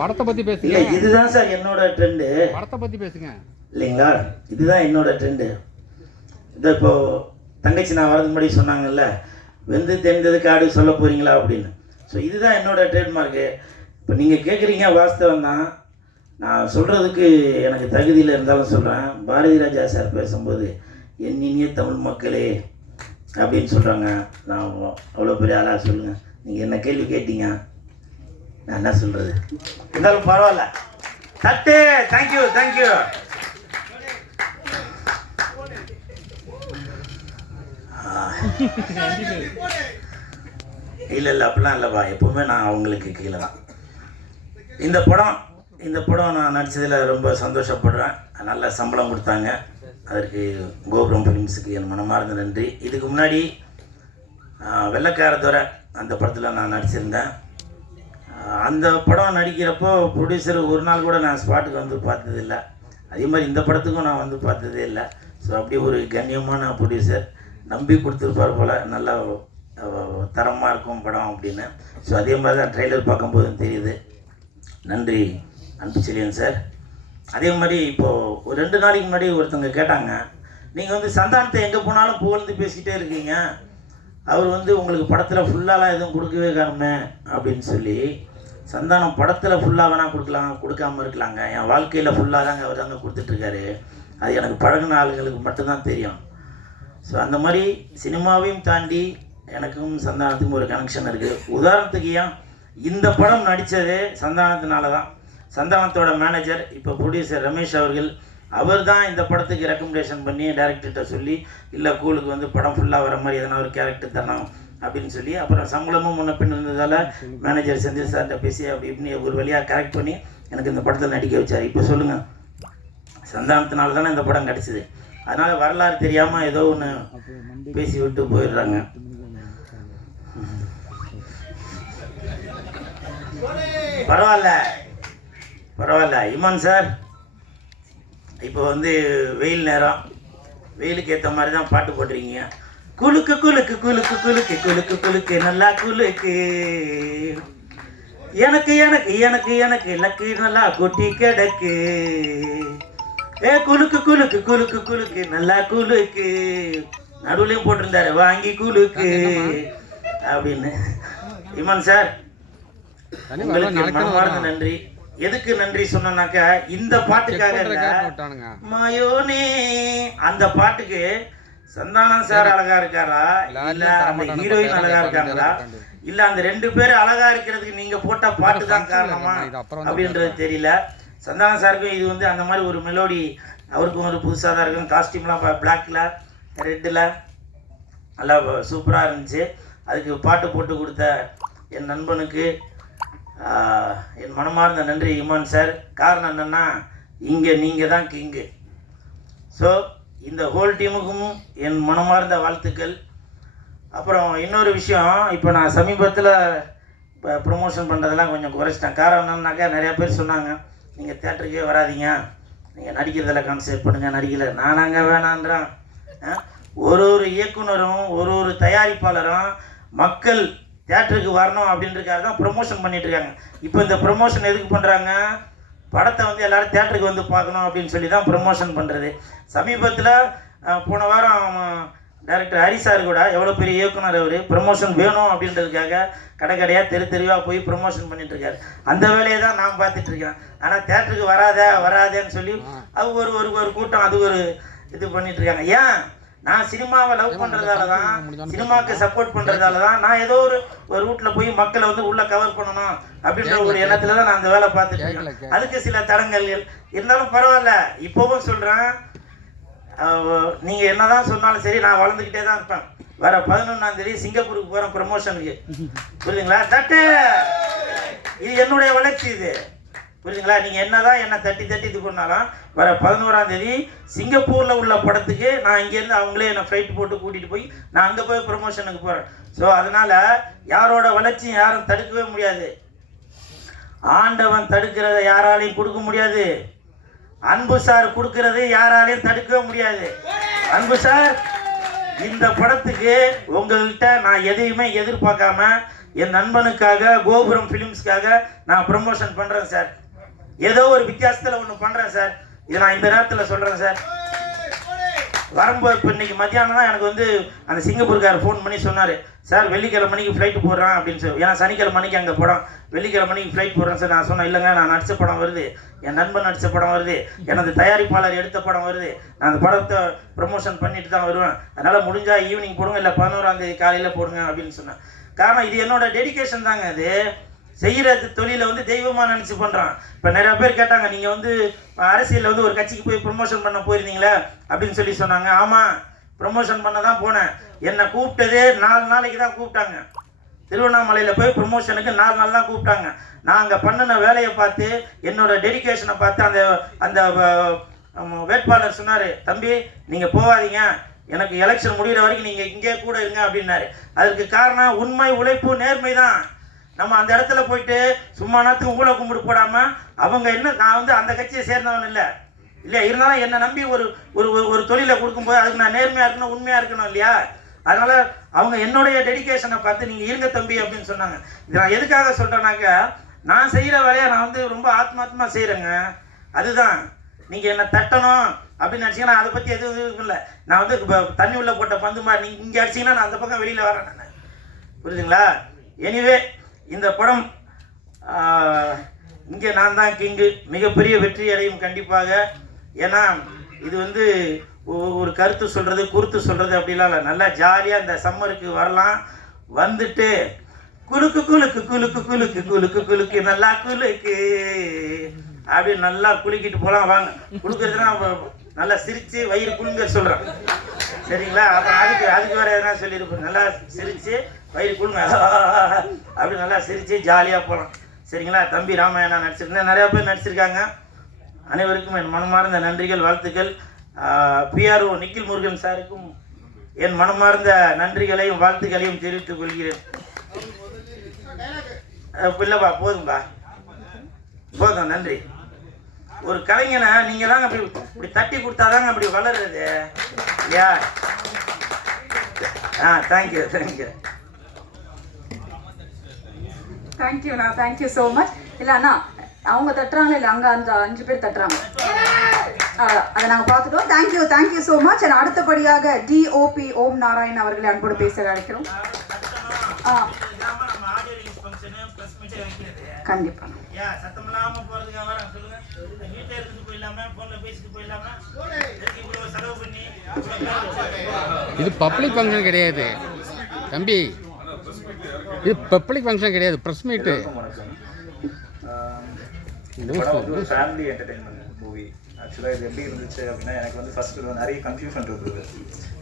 படத்தை பற்றி பேசுங்க. இல்லை, இதுதான் சார் என்னோட ட்ரெண்டு. படத்தை பற்றி பேசுங்க. இல்லைங்களா, இதுதான் என்னோட ட்ரெண்டு. இதை இப்போது தங்கச்சி நான் வரதுக்கு முன்னாடி சொன்னாங்கல்ல, வெந்து தெரிந்தது காடு சொல்ல போகிறீங்களா அப்படின்னு. ஸோ இதுதான் என்னோட ட்ரேட்மார்க்கு. இப்போ நீங்கள் கேட்குறீங்க, வாஸ்தவம் தான். நான் சொல்கிறதுக்கு எனக்கு தகுதியில் இருந்தாலும் சொல்கிறேன். பாரதி ராஜா சார் பேசும்போது என் இனிய தமிழ் மக்களே அப்படின்னு சொல்கிறாங்க. நான் அவ்வளோ பெரிய ஆளாக சொல்லுங்கள். நீங்கள் என்ன கேள்வி கேட்டீங்க, நான் என்ன சொல்கிறது? இருந்தாலும் பரவாயில்ல. தட்டு. Thank you thank you. இல்லை இல்லை, அப்படிலாம் இல்லைப்பா. எப்போவுமே நான் அவங்களுக்கு கீழே தான். இந்த படம் நான் நடித்ததில் ரொம்ப சந்தோஷப்படுறேன். நல்ல சம்பளம் கொடுத்தாங்க. அதற்கு கோபுரம் ஃபிலிம்ஸுக்கு என் மனமார்ந்த நன்றி. இதுக்கு முன்னாடி வெள்ளைக்கார துறை அந்த படத்தில் நான் நடிச்சிருந்தேன். அந்த படம் நடிக்கிறப்போ ப்ரொடியூசர் ஒரு நாள் கூட நான் ஸ்பாட்டுக்கு வந்து பார்த்ததில்லை. அதே மாதிரி இந்த படத்துக்கும் நான் வந்து பார்த்ததே இல்லை. ஸோ அப்படி ஒரு கண்ணியமான ப்ரொடியூசர் நம்பி கொடுத்துருப்பார் போல், நல்லா தரமாக இருக்கும் படம் அப்படின்னு. ஸோ அதே மாதிரி தான் ட்ரெய்லர் பார்க்கும்போதும் தெரியுது. நன்றி அன்புச்செழியன் சார். அதே மாதிரி இப்போது ஒரு 2 நாளைக்கு முன்னாடி ஒருத்தவங்க கேட்டாங்க, நீங்கள் வந்து சந்தானத்தை எங்கே போனாலும் புகழ்ந்து பேசிக்கிட்டே இருக்கீங்க, அவர் உங்களுக்கு படத்தில் ஃபுல்லாலாம் எதுவும் கொடுக்கவே காணுமே அப்படின்னு சொல்லி. சந்தானம் படத்தில் ஃபுல்லாக வேணால் கொடுக்காமல் இருக்கலாங்க. என் வாழ்க்கையில் ஃபுல்லாக தாங்க அவர் தாங்க கொடுத்துட்ருக்காரு. அது எனக்கு பழகின ஆளுங்களுக்கு மட்டும்தான் தெரியும். ஸோ அந்த மாதிரி சினிமாவையும் தாண்டி எனக்கும் சந்தானத்துக்கும் ஒரு கனெக்ஷன் இருக்குது. உதாரணத்துக்கு ஏன் இந்த படம் நடித்ததே சந்தானத்தினால தான். சந்தானத்தோட மேனேஜர் இப்போ ப்ரொடியூசர் ரமேஷ் அவர்கள், அவர் தான் இந்த படத்துக்கு ரெக்கமெண்டேஷன் பண்ணி டைரக்டர்கிட்ட சொல்லி, இல்லை கூலுக்கு படம் ஃபுல்லாக வர மாதிரி எதனா ஒரு கேரக்டர் தரணும் அப்படின்னு சொல்லி, அப்புறம் சம்பளமும் முன்ன பின் இருந்ததால் மேனேஜர் செந்தில் சார்கிட்ட பேசி அப்படி இப்படின்னு ஒரு வழியாக கரெக்ட் பண்ணி எனக்கு இந்த படத்தில் நடிக்க வச்சார். இப்போ சொல்லுங்கள், சந்தானத்தினால தானே இந்த படம் கிடச்சிது. அதனால் வரலாறு தெரியாமல் ஏதோ ஒன்று பேசி விட்டு போயிடுறாங்க. பரவாயில்ல இமான் சார். இப்போ வெயில் நேரம், வெயிலுக்கு ஏற்ற மாதிரி தான் பாட்டு போட்டிருக்கீங்க. குலுக்கு குலுக்கு குலுக்கு குலுக்கு குலுக்கு குலுக்கு நல்லா குலுக்கு, எனக்கு எனக்கு எனக்கு எனக்கு லக்கு நல்லா கொட்டி கிடக்கு, குலுக்கு குலுக்கு குலுக்கு குலுக்கு நல்லா குலுக்கு. நடுவுலையும் போட்டிருந்தாரு வாங்கி குலுக்கு அப்படின்னு. இமான் சார், உங்களுக்கு மனமார்ந்த நன்றி. எதுக்கு நன்றி சொன்னாக்கா, இந்த பாட்டுக்காக மாயோனே, அந்த பாட்டுக்கு சந்தானம் சார் அழகா இருக்காரா, இல்ல அந்த ஹீரோயின் அழகா இருக்காங்களா, இல்ல அந்த 2 பேரும் அழகா இருக்கிறதுக்கு நீங்க போட்ட பாட்டு தான் காரணமா அப்படின்றது தெரியல. சந்தானம் சாருக்கும் இது அந்த மாதிரி ஒரு மெலோடி அவருக்கும் ஒரு புதுசாக தான் இருக்கும். காஸ்டியூம்லாம் பிளாக்ல ரெட்டில் நல்லா சூப்பராக இருந்துச்சு. அதுக்கு பாட்டு போட்டு கொடுத்த என் நண்பனுக்கு என் மனமார்ந்த நன்றி இமான் சார். காரணம் என்னென்னா, இங்கே நீங்கள் தான் கிங்கு. ஸோ இந்த ஹோல் டீமுக்கும் என் மனமார்ந்த வாழ்த்துக்கள். அப்புறம் இன்னொரு விஷயம், இப்போ நான் சமீபத்தில் இப்போ ப்ரொமோஷன் பண்ணுறதெல்லாம் கொஞ்சம் குறைச்சிட்டேன். காரணம் என்னன்னாக்கா, நிறையா பேர் சொன்னாங்க, நீங்கள் தேட்டருக்கே வராதிங்க, நீங்கள் நடிக்கிறதில் கான்சென்ட்ரேட் பண்ணுங்கள், நடிக்கலை. நானாங்க வேணான்றான். ஒரு இயக்குனரும் ஒரு தயாரிப்பாளரும் மக்கள் தேட்டருக்கு வரணும் அப்படின்றதுக்காக தான் ப்ரொமோஷன் பண்ணிகிட்ருக்காங்க. இப்போ இந்த ப்ரொமோஷன் எதுக்கு பண்ணுறாங்க, படத்தை எல்லோரும் தேட்டருக்கு பார்க்கணும் அப்படின்னு சொல்லி தான் ப்ரொமோஷன் பண்ணுறது. சமீபத்தில் போன வாரம் டைரக்டர் ஹரி சார் கூட, எவ்வளோ பெரிய இயக்குனர் அவர், ப்ரொமோஷன் வேணும் அப்படின்றதுக்காக கடையாக தெருவாக போய் ப்ரொமோஷன் பண்ணிகிட்ருக்காரு. அந்த வேலையை தான் நான் பார்த்துட்ருக்கேன். ஆனால் தேட்டருக்கு வராதேன்னு சொல்லி அது ஒரு கூட்டம், அது ஒரு இது பண்ணிகிட்ருக்காங்க. ஏன், நான் சினிமாவை லவ் பண்ணுறதால தான், சினிமாவுக்கு சப்போர்ட் பண்ணுறதால தான், நான் ஏதோ ஒரு ரூட்டில் போய் மக்களை உள்ளே கவர் பண்ணணும் அப்படின்ற ஒரு எண்ணத்தில் தான் நான் அந்த வேலை பார்த்துட்டு இருக்கேன். அதுக்கு சில தடங்கள் இருந்தாலும் பரவாயில்ல. இப்போவும் சொல்கிறேன், நீங்கள் என்ன தான் சொன்னாலும் சரி, நான் வளர்ந்துக்கிட்டே தான் இருப்பேன். வர 11ஆம் தேதி சிங்கப்பூருக்கு போகிறேன் ப்ரமோஷனுக்கு, புரியுதுங்களா? தட்டு, இது என்னுடைய வளர்ச்சி, இது புரியுதுங்களா? நீங்கள் என்ன தான் என்னை தட்டி இது பண்ணாலும், வர 11ஆம் தேதி சிங்கப்பூரில் உள்ள படத்துக்கு நான் இங்கேருந்து அவங்களே என்னை ஃப்ளைட் போட்டு கூட்டிகிட்டு போய் நான் அங்கே போய் ப்ரமோஷனுக்கு போகிறேன். ஸோ அதனால் யாரோட வளர்ச்சியும் யாரும் தடுக்கவே முடியாது. ஆண்டவன் தடுக்கிறத யாராலையும் கொடுக்க முடியாது. அன்பு சார் கொடுக்கறது யாராலையும் தடுக்கவே முடியாது. அன்பு சார், இந்த படத்துக்கு உங்கள்கிட்ட நான் எதையுமே எதிர்பார்க்காம என் நண்பனுக்காக கோபுரம் ஃபிலிம்ஸ்க்காக நான் ப்ரமோஷன் பண்ணுறேன் சார். ஏதோ ஒரு வித்தியாசத்தில் ஒன்று பண்ணுறேன் சார். இதை நான் இந்த நேரத்தில் சொல்கிறேன் சார். வரும்போது இப்போ இன்றைக்கி மத்தியானம் தான் எனக்கு வந்து அந்த சிங்கப்பூர்கார் ஃபோன் பண்ணி சொன்னார், சார் வெள்ளிக்கிழமை மணிக்கு ஃப்ளைட்டு போடுறான் அப்படின்னு சொல்லி. ஏன்னா சனிக்கிழமை மணிக்கு அங்கே படம், வெள்ளிக்கிழமை மணிக்கு ஃப்ளைட் போடுறேன் சார். நான் சொன்னேன், இல்லைங்க நான் நடித்த படம் வருது, என் நண்பன் நடித்த படம் வருது, எனது தயாரிப்பாளர் எடுத்த படம் வருது, நான் அந்த படத்தை ப்ரமோஷன் பண்ணிட்டு தான் வருவேன், அதனால் முடிஞ்சால் ஈவினிங் போடுங்க, இல்லை 11ஆம் தேதி காலையில் போடுங்க அப்படின்னு சொன்னேன். காரணம் இது என்னோட டெடிகேஷன் தாங்க. அது செய்கிற தொழிலை வந்து தெய்வமாக நினச்சி பண்ணுறான். இப்போ நிறையா பேர் கேட்டாங்க, நீங்கள் வந்து அரசியலில் வந்து ஒரு கட்சிக்கு போய் ப்ரொமோஷன் பண்ண போயிருந்தீங்களே அப்படின்னு சொல்லி சொன்னாங்க. ஆமாம், ப்ரொமோஷன் பண்ண தான் போனேன். என்னை கூப்பிட்டதே 4 நாளைக்கு தான் கூப்பிட்டாங்க. திருவண்ணாமலையில் போய் ப்ரொமோஷனுக்கு 4 நாள் தான் கூப்பிட்டாங்க. நான் அங்கே பண்ணின வேலையை பார்த்து, என்னோட டெடிகேஷனை பார்த்து அந்த அந்த வேட்பாளர் சொன்னார், தம்பி நீங்கள் போகாதீங்க, எனக்கு எலெக்ஷன் முடிகிற வரைக்கும் நீங்கள் இங்கே கூட இருங்க அப்படின்னாரு. அதற்கு காரணம் உண்மை, உழைப்பு, நேர்மை தான். நம்ம அந்த இடத்துல போயிட்டு சும்மா நேரத்துக்கு ஊழ கும்பிடு போடாமல், அவங்க என்ன, நான் வந்து அந்த கட்சியை சேர்ந்தவன் இல்லை இல்லையா, இருந்தாலும் என்னை நம்பி ஒரு ஒரு ஒரு தொழிலை கொடுக்கும்போது அதுக்கு நான் நேர்மையாக இருக்கணும், உண்மையாக இருக்கணும் இல்லையா. அதனால் அவங்க என்னுடைய டெடிகேஷனை பார்த்து நீங்கள் இருங்க தம்பி அப்படின்னு சொன்னாங்க. இது நான் எதுக்காக சொல்கிறேன்னாக்கா, நான் செய்கிற வேலையை நான் வந்து ரொம்ப ஆத்மார்த்தமாக செய்கிறேங்க. அதுதான் நீங்கள் என்னை தட்டணும் அப்படின்னு நினச்சிங்கன்னா அதை பற்றி எதுவும் இல்லை. நான் வந்து இப்போ தண்ணி உள்ள போட்ட பந்து மாதிரி நீங்கள் இங்கே அடிச்சிங்கன்னா நான் அந்த பக்கம் வெளியில் வரேன் நான். புரியுதுங்களா? எனிவே இந்த படம் இங்கே நான் தான் கிங்கு மிகப்பெரிய வெற்றி அடையும் கண்டிப்பாக. ஏன்னா இது வந்து ஒரு கருத்து சொல்கிறது, குறுத்து சொல்கிறது அப்படிலாம் இல்லை. நல்லா ஜாலியாக இந்த சம்மருக்கு வரலாம், வந்துட்டு குலுக்கு குலுக்கு குலுக்கு குலுக்கு குலுக்கு குலுக்கு நல்லா குலுக்கு அப்படின்னு நல்லா குலுக்கிட்டு போகலாம். வாங்க, குலுக்கிறதுனா நல்லா சிரித்து வயிறு குலுங்க சொல்கிறேன், சரிங்களா? அப்புறம் அதுக்கு வேறு எதனா சொல்லியிருப்பேன். நல்லா சிரித்து வயிறு குலுங்க அப்படி நல்லா சிரித்து ஜாலியாக போகலாம், சரிங்களா? தம்பி ராமாயணா நடிச்சிருக்கேன், நிறையா பேர் நடிச்சிருக்காங்க. அனைவருக்கும் என் மனமார்ந்த நன்றிகள், வாழ்த்துக்கள். பிஆர்ஓ நிக்கில் முருகன் சாருக்கும் என் மனமார்ந்த நன்றிகளையும் வாழ்த்துக்களையும் தெரிவித்துக் கொள்கிறேன். இல்லைப்பா, போதும்பா, போதும், நன்றி. ஒரு கலைஞனை நீங்கள் தாங்க அப்படி இப்படி தட்டி கொடுத்தாதாங்க அப்படி வளருது. யா, தேங்க்யூ தேங்க்யூ தேங்க்யூண்ணா, தேங்க்யூ ஸோ மச். இல்லை அண்ணா, அவங்க தட்டுறாங்களே இல்லை, அங்கே அந்த 5 பேர் தட்டுறாங்க, அதை நாங்கள் பார்த்துட்டோம். Thank you thank you so much. And அடுத்தபடியாக டிஓபி ஓம் நாராயண் அவர்களை அன்போடு பேச அழைக்கிறோம். கண்டிப்பா இது பப்ளிக் ஃபங்க்ஷன் கிடையாது தம்பி, இது பப்ளிக் ஃபங்க்ஷன் கிடையாது, ப்ரெஸ் மீட்டு. இந்த படம் வந்து ஒரு ஃபேமிலி என்டர்டெயின்மெண்ட் மூவி. ஆக்சுவலாக இது எப்படி இருந்துச்சு அப்படின்னா, எனக்கு வந்து ஃபஸ்ட்டு நிறைய கன்ஃபியூஷன் இருந்தது.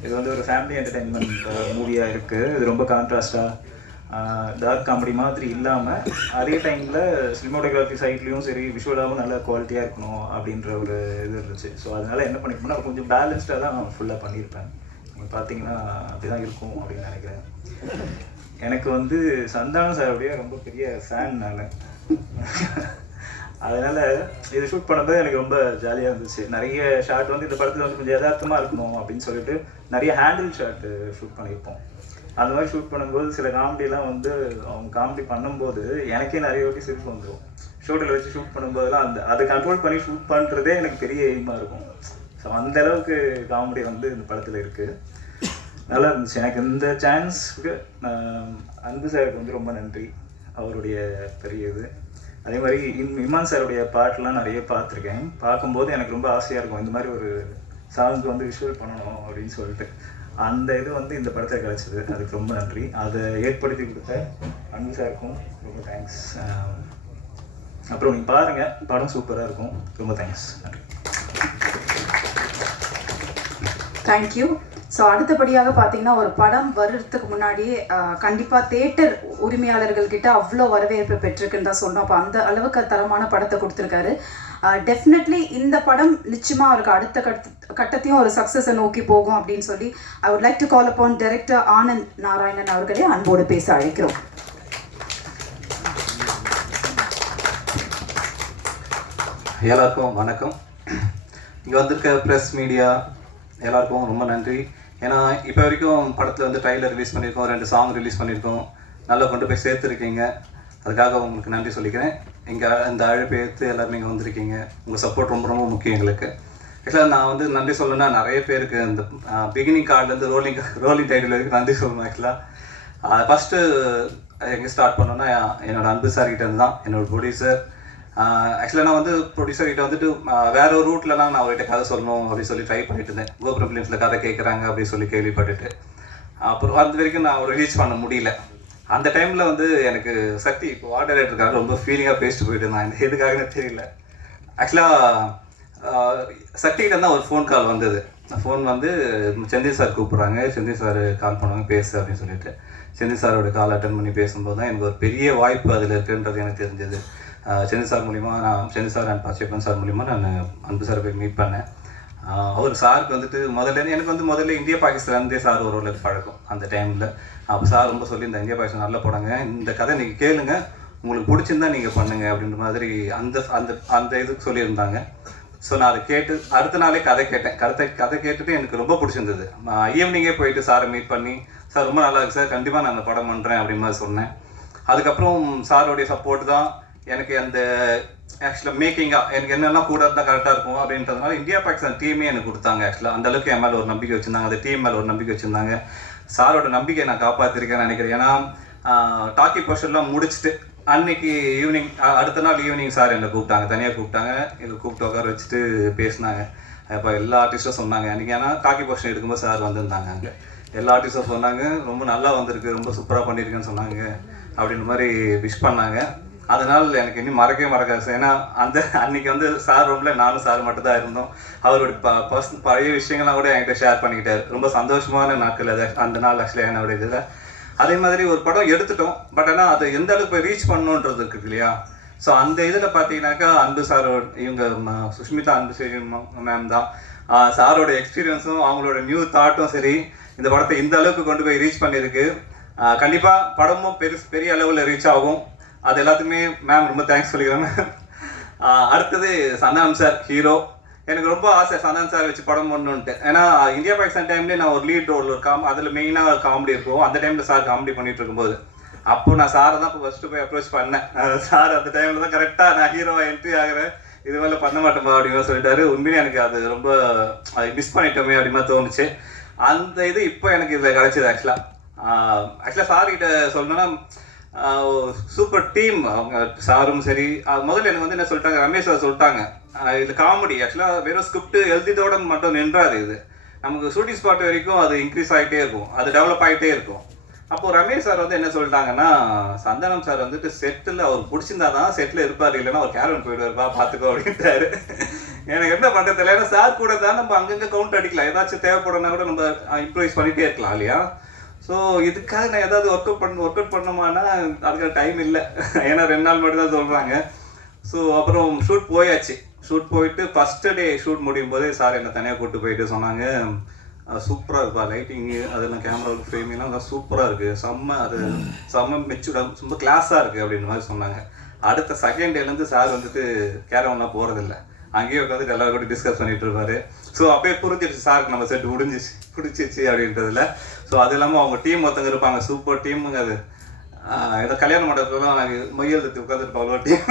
இது வந்து ஒரு ஃபேமிலி என்டர்டெயின்மெண்ட் மூவியாக இருக்குது. இது ரொம்ப கான்ட்ராஸ்டாக டார்க் காமெடி மாதிரி இல்லாமல், அதே டைமில் சினிமாட்டோகிராஃபி சைட்லேயும் சரி விஷுவலாகவும் நல்ல குவாலிட்டியாக இருக்கணும் அப்படின்ற ஒரு இது இருந்துச்சு. ஸோ அதனால் என்ன பண்ணியிருப்பேன்னா, கொஞ்சம் பேலன்ஸ்டாக தான் நான் ஃபுல்லாக பண்ணியிருப்பேன். நீங்கள் பார்த்தீங்கன்னா அப்படி தான் இருக்கும் அப்படின்னு நினைக்கிறேன். எனக்கு வந்து சந்தானம் சாருடைய ரொம்ப பெரிய ஃபேன் நான். அதனால் இது ஷூட் பண்ணும்போது எனக்கு ரொம்ப ஜாலியாக இருந்துச்சு. நிறைய ஷாட் வந்து இந்த படத்தில் வந்து கொஞ்சம் யதார்த்தமாக இருக்கணும் அப்படின்னு சொல்லிட்டு நிறைய ஹேண்டில் ஷாட்டு ஷூட் பண்ணியிருப்போம். அந்த மாதிரி ஷூட் பண்ணும்போது சில காமெடியெலாம் வந்து அவங்க காமெடி பண்ணும்போது எனக்கே நிறைய வாட்டி சிரிப்பு வந்துடும். ஷூட்டில் வச்சு ஷூட் பண்ணும்போதெல்லாம் அதை கண்ட்ரோல் பண்ணி ஷூட் பண்ணுறதே எனக்கு பெரிய எய்மாக இருக்கும். ஸோ அந்தளவுக்கு காமெடி வந்து இந்த படத்தில் இருக்குது. நல்லா இருந்துச்சு. எனக்கு இந்த சான்ஸுக்கு அன்பு சாருக்கு வந்து ரொம்ப நன்றி, அவருடைய பெரிய இது. அதே மாதிரி இமான் சாருடைய பாட்டெலாம் நிறைய பார்த்துருக்கேன். பார்க்கும்போது எனக்கு ரொம்ப ஆசையாக இருக்கும், இந்த மாதிரி ஒரு சாங்க்கு வந்து விஷுவல் பண்ணணும் அப்படின்னு சொல்லிட்டு. அந்த இது வந்து இந்த படத்தில் கிடச்சிது, அதுக்கு ரொம்ப நன்றி. அதை ஏற்படுத்தி கொடுத்த அன்பு சாருக்கும் ரொம்ப தேங்க்ஸ். அப்புறம் நீங்கள் பாருங்கள், படம் சூப்பராக இருக்கும். ரொம்ப தேங்க்ஸ், நன்றி. தேங்க்யூ. ஸோ அடுத்தபடியாக பார்த்தீங்கன்னா, ஒரு படம் வர்றதுக்கு முன்னாடியே கண்டிப்பாக தேட்டர் உரிமையாளர்கள்கிட்ட அவ்வளோ வரவேற்பு பெற்றிருக்குன்னு தான் சொன்னோம். அப்போ அந்த அளவுக்கு தரமான படத்தை கொடுத்துருக்காரு. டெஃபினெட்லி இந்த படம் நிச்சயமாக அவருக்கு அடுத்த கட்டத்தையும் ஒரு சக்ஸஸை நோக்கி போகும் அப்படின்னு சொல்லி I would like to call upon director Anand Narayanan அவர்களே அன்போடு பேச அழைக்கிறோம். எல்லாருக்கும் வணக்கம். இங்கே வந்திருக்க ப்ரெஸ் மீடியா எல்லாருக்கும் ரொம்ப நன்றி. ஏன்னா இப்போ வரைக்கும் படத்தில் வந்து ட்ரைலர் ரிலீஸ் பண்ணியிருக்கோம், 2 சாங் ரிலீஸ் பண்ணியிருக்கோம், நல்லா கொண்டு போய் சேர்த்துருக்கீங்க. அதுக்காக உங்களுக்கு நன்றி சொல்லிக்கிறேன். இங்கே இந்த அழைப்பை ஏற்று எல்லாருமே இங்கே வந்திருக்கீங்க. உங்கள் சப்போர்ட் ரொம்ப ரொம்ப முக்கியம் எங்களுக்கு. ஆக்சுவலாக நான் வந்து நன்றி சொல்லணும்னா நிறைய பேருக்கு இந்த பிகினிங் கார்ட்லேருந்து ரோலிங் டைட்டில் வரைக்கும் நன்றி சொல்லணும். ஆக்சுவலாக ஃபஸ்ட்டு எங்கே ஸ்டார்ட் பண்ணோன்னா என்னோடய அன்பு சார்கிட்ட இருந்து தான், என்னோடய ப்ரொடியூசர். ஆக்சுவலாக நான் வந்து ப்ரொடியூசர்கிட்ட வந்துட்டு வேற ஒரு ரூட்லலாம் நான் அவர்கிட்ட கதை சொல்லணும் அப்படின்னு சொல்லி ட்ரை பண்ணிட்டு இருந்தேன். கோபுரம் ஃபிலிம்ஸில் கதை கேட்குறாங்க அப்படின்னு சொல்லி கேள்விப்பட்டுட்டு அப்புறம் அது வரைக்கும் நான் அவர் ரீச் பண்ண முடியல. அந்த டைமில் வந்து எனக்கு சக்தி இப்போ வார்ட் டைரக்டருக்காக ரொம்ப ஃபீலிங்காக பேசிட்டு போயிட்டு இருந்தான். இந்த எதுக்காகன்னு தெரியல. ஆக்சுவலாக சக்திகிட்ட தான் ஒரு ஃபோன் கால் வந்தது. ஃபோன் வந்து செந்தில் சார் கூப்பிட்றாங்க, செந்தில் சார் கால் பண்ணுவாங்க பேசு அப்படின்னு சொல்லிட்டு செந்தில் சாரோட கால் அட்டன் பண்ணி பேசும்போது தான் எனக்கு ஒரு பெரிய வாய்ப்பு அதில் இருக்குன்றது எனக்கு தெரிஞ்சது. செந்தில் சார் மூலிமா நான் Senthil sir and Pachaiyappan sir மூலிமா நான் அன்பு சார் போய் மீட் பண்ணேன். அவர் சாருக்கு வந்துட்டு எனக்கு வந்து முதல்ல இந்தியா பாகிஸ்தான்லேருந்தே சார் ஒரு ரோல் பழக்கம் அந்த டைமில். அப்போ சார் ரொம்ப சொல்லியிருந்தேன், இந்தியா பாகிஸ்தான் நல்லா போடாங்க, இந்த கதை நீங்கள் கேளுங்க, உங்களுக்கு பிடிச்சிருந்தா நீங்கள் பண்ணுங்கள் அப்படின்ற மாதிரி அந்த அந்த அந்த இதுக்கு சொல்லியிருந்தாங்க. ஸோ நான் அதை கேட்டு அடுத்த நாளே கதை கேட்டேன். கதை கேட்டுட்டு எனக்கு ரொம்ப பிடிச்சிருந்தது. ஈவினிங்கே போயிட்டு சாரை மீட் பண்ணி, சார் ரொம்ப நல்லா இருக்குது சார், கண்டிப்பாக நான் அந்த படம் பண்ணுறேன் அப்படின்னு மாதிரி சொன்னேன். அதுக்கப்புறம் சாரோடைய சப்போர்ட் தான் எனக்கு அந்த ஆக்சுவலாக மேக்கிங்காக எனக்கு என்னெல்லாம் கூட இருந்தால் கரெக்டாக இருக்கும் அப்படின்றதுனால இந்தியா பாகிஸ்தான் டீமே எனக்கு கொடுத்தாங்க. ஆக்சுவலாக அந்தளவுக்கு என் மேலே ஒரு நம்பிக்கை வச்சுருந்தாங்க, அந்த டீம் மேலே ஒரு நம்பிக்கை வச்சுருந்தாங்க. சாரோட நம்பிக்கையை நான் காப்பாற்றிருக்கேன்னு நினைக்கிறேன். ஏன்னா டாக்கி போர்ஷன்லாம் முடிச்சுட்டு அன்னைக்கு ஈவினிங் அடுத்த நாள் ஈவினிங் சார் என்னை கூப்பிட்டாங்க, தனியாக கூப்பிட்டாங்க. எங்களை கூப்பிட்டு உட்கார வச்சுட்டு பேசினாங்க. அப்போ எல்லா ஆர்டிஸ்ட்டும் சொன்னாங்க, அன்றைக்கி ஏன்னா டாக்கி போர்ஷன் எடுக்கும்போது சார் வந்திருந்தாங்க. அங்கே எல்லா ஆர்டிஸ்ட்டும் சொன்னாங்க, ரொம்ப நல்லா வந்திருக்கு, ரொம்ப சூப்பராக பண்ணியிருக்கேன்னு சொன்னாங்க அப்படின்ற மாதிரி விஷ் பண்ணாங்க. அதனால் எனக்கு இன்னும் மறக்கவே மறக்காது. ஏன்னா அன்றைக்கி வந்து சார் ரூமில் நானும் சார் மட்டும் தான் இருந்தோம். அவரோட பழைய விஷயங்கள்லாம் கூட என்கிட்ட ஷேர் பண்ணிக்கிட்டார். ரொம்ப சந்தோஷமான நாட்கள் அது அந்த நாள் ஆக்சுவலாக என்னோட இதில். அதே மாதிரி ஒரு படம் எடுத்துட்டோம், பட் ஆனால் அதை எந்த அளவுக்கு போய் ரீச் பண்ணணுன்றது இருக்குது இல்லையா. ஸோ அந்த இதில் பார்த்தீங்கன்னாக்கா அன்பு சாரோட இவங்க சுஷ்மிதா அன்பு மேம் தான். சாரோட எக்ஸ்பீரியன்ஸும் அவங்களோட நியூ தாட்டும் சரி இந்த படத்தை இந்த அளவுக்கு கொண்டு போய் ரீச் பண்ணியிருக்கு. கண்டிப்பாக படமும் பெரிய அளவில் ரீச் ஆகும். அது எல்லாத்துக்குமே மேம் ரொம்ப தேங்க்ஸ் சொல்லிக்கிறேன். அடுத்தது சந்தானம் சார் ஹீரோ. எனக்கு ரொம்ப ஆசை சந்தானம் சார் வச்சு படம் பண்ணணுன்ட்டு. ஏன்னா இந்தியா பாகிஸ்தான் டைம்லேயே நான் ஒரு லீட் ரோல் அதில் மெயினாக காமெடி இருக்கும். அந்த டைமில் சார் காமெடி பண்ணிட்டு இருக்கும்போது அப்போ நான் சாரை தான் இப்போ ஃபஸ்ட்டு போய் அப்ரோச் பண்ணேன். சார் அந்த டைமில் தான் கரெக்டாக நான் ஹீரோவாக என்ட்ரி ஆகிறேன், இது மேலே பண்ண மாட்டோமா அப்படின்னு சொல்லிட்டாரு. உண்மையிலே எனக்கு அது ரொம்ப மிஸ் பண்ணிட்டோமே அப்படிமா தோணுச்சு. அந்த இது இப்போ எனக்கு இதில் கிடச்சிது. ஆக்சுவலாக சார்கிட்ட சொல்லணும்னா சூப்பர் டீம் அவங்க சாரும் சரி. முதல்ல எனக்கு வந்து என்ன சொல்லிட்டாங்க, ரமேஷ் சார் சொல்லிட்டாங்க, இது காமெடி ஆக்சுவலாக வெறும் ஸ்கிரிப்ட் எழுதியதோட மட்டும் நின்றாது, இது நமக்கு ஷூட்டிங் ஸ்பாட் வரைக்கும் அது இன்க்ரீஸ் ஆகிட்டே இருக்கும், அது டெவலப் ஆகிட்டே இருக்கும். அப்போது ரமேஷ் சார் வந்து என்ன சொல்லிட்டாங்கன்னா, சந்தானம் சார் வந்துட்டு செட்டில் அவர் பிடிச்சிருந்தா தான் செட்டில் இருப்பார், இல்லைன்னா அவர் கேரவன் போயிடுவார்ப்பா பார்த்துக்கோ அப்படின்ட்டாரு. எனக்கு என்ன பண்ணுறது இல்லை, ஏன்னா சார் கூட தான் நம்ம அங்கங்கே கவுண்ட் அடிக்கலாம், ஏதாச்சும் தேவைப்படனா கூட நம்ம இம்ப்ரூவைஸ் பண்ணிகிட்டே இருக்கலாம் இல்லையா. ஸோ இதுக்காக நான் ஏதாவது ஒர்க் அவுட் பண்ணோமானா அதுக்கான டைம் இல்லை, ஏன்னா 2 நாள் மட்டும் தான் சொல்கிறாங்க. ஸோ அப்புறம் ஷூட் போயாச்சு. ஷூட் போயிட்டு ஃபஸ்ட்டு டே ஷூட் முடியும் போதே சார் என்னை தனியாக கூப்பிட்டு போயிட்டு சொன்னாங்க, சூப்பராக இருக்குப்பா லைட்டிங்கு, அதெல்லாம் கேமராவுக்கு ஃப்ரேமிங்லாம் நல்லா சூப்பராக இருக்குது, செம்ம மெச்சூர்டாக ரொம்ப கிளாஸாக இருக்குது அப்படின்ற மாதிரி சொன்னாங்க. அடுத்த செகண்ட் டேலேருந்து சார் வந்துட்டு கேரவன்லாம் போகிறதில்ல, அங்கேயே உட்காந்து எல்லாரும் கூட டிஸ்கஸ் பண்ணிட்டு இருப்பாரு. ஸோ அப்பயே புரிஞ்சிடுச்சு சாருக்கு நம்ம செட்டு பிடிச்சிச்சு அப்படின்றதுல. ஸோ அது இல்லாமல் அவங்க டீம் ஒருத்தங்க இருப்பாங்க, சூப்பர் டீமுங்க. அது ஏதோ கல்யாண மண்டபத்துலாம் நாங்கள் மொய்யெழுத்து உட்காந்துருப்பாங்க டீம்,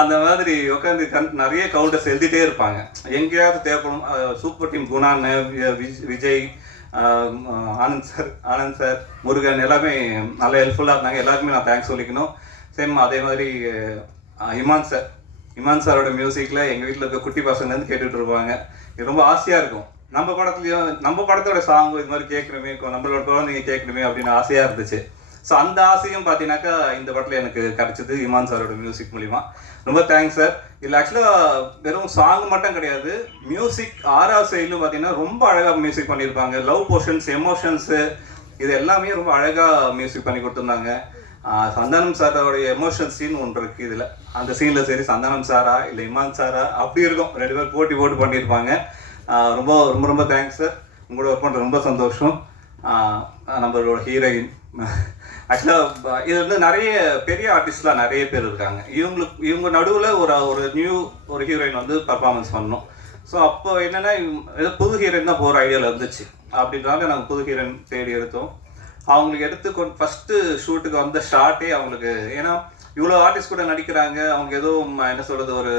அந்த மாதிரி உட்காந்து நிறைய கவுண்டர்ஸ் எழுதிட்டே இருப்பாங்க, எங்கேயாவது தேவைப்படும். Super team Gunan, Vijay, Anand sir, Murugan எல்லாமே நல்லா ஹெல்ப்ஃபுல்லாக இருந்தாங்க. எல்லாருக்குமே நான் தேங்க்ஸ் சொல்லிக்கணும். சேம் அதே மாதிரி இமான் சாரோட மியூசிக்கில் எங்கள் வீட்டில் இருக்க குட்டி பசங்கலேருந்து கேட்டுட்டு இருப்பாங்க. இது ரொம்ப ஆசையாக இருக்கும், நம்ம படத்தோட சாங் இது மாதிரி கேட்கணுமே, நம்மளோட குழந்தைங்க கேட்கணுமே அப்படின்னு ஆசையாக இருந்துச்சு. ஸோ அந்த ஆசையும் பார்த்தீங்கன்னாக்கா இந்த படத்தில் எனக்கு கிடச்சிது இமான் சாரோட மியூசிக் மூலிமா. ரொம்ப தேங்க்ஸ் சார். இல்லை ஆக்சுவலாக வெறும் சாங் மட்டும் கிடையாது, மியூசிக் 6வது சைட்லும் பார்த்தீங்கன்னா ரொம்ப அழகாக மியூசிக் பண்ணியிருப்பாங்க. லவ் போர்ஷன்ஸ், எமோஷன்ஸு, இது எல்லாமே ரொம்ப அழகாக மியூசிக் பண்ணி கொடுத்துருந்தாங்க. சந்தானம் சாரோடைய எமோஷன் சீன் ஒன்று இருக்குது இதில். அந்த சீனில் சரி சந்தானம் சாரா இல்லை இமான் சாரா அப்படி இருக்கும், 2 பேர் போட்டு பண்ணியிருப்பாங்க. ரொம்ப ரொம்ப ரொம்ப தேங்க்ஸ் சார், உங்களோட ஒர்க் பண்ணுற ரொம்ப சந்தோஷம். நம்மளோட ஹீரோயின் ஆக்சுவலாக இது வந்து நிறைய பெரிய ஆர்டிஸ்ட்லாம் நிறைய பேர் இருக்காங்க. இவங்க நடுவில் ஒரு ஹீரோயின் வந்து பர்ஃபார்மன்ஸ் பண்ணணும். ஸோ அப்போ என்னென்னா ஏதோ புது ஹீரோயின் தான் போகிற ஐடியாவில் இருந்துச்சு. அப்படின்றனால நாங்கள் புது ஹீரோயின் தேடி எடுத்தோம். அவங்களுக்கு எடுத்து ஃபஸ்ட்டு ஷூட்டுக்கு வந்த ஷார்ட்டே அவங்களுக்கு, ஏன்னா இவ்வளோ ஆர்டிஸ்ட் கூட நடிக்கிறாங்க, அவங்க எதுவும் என்ன சொல்கிறது ஒரு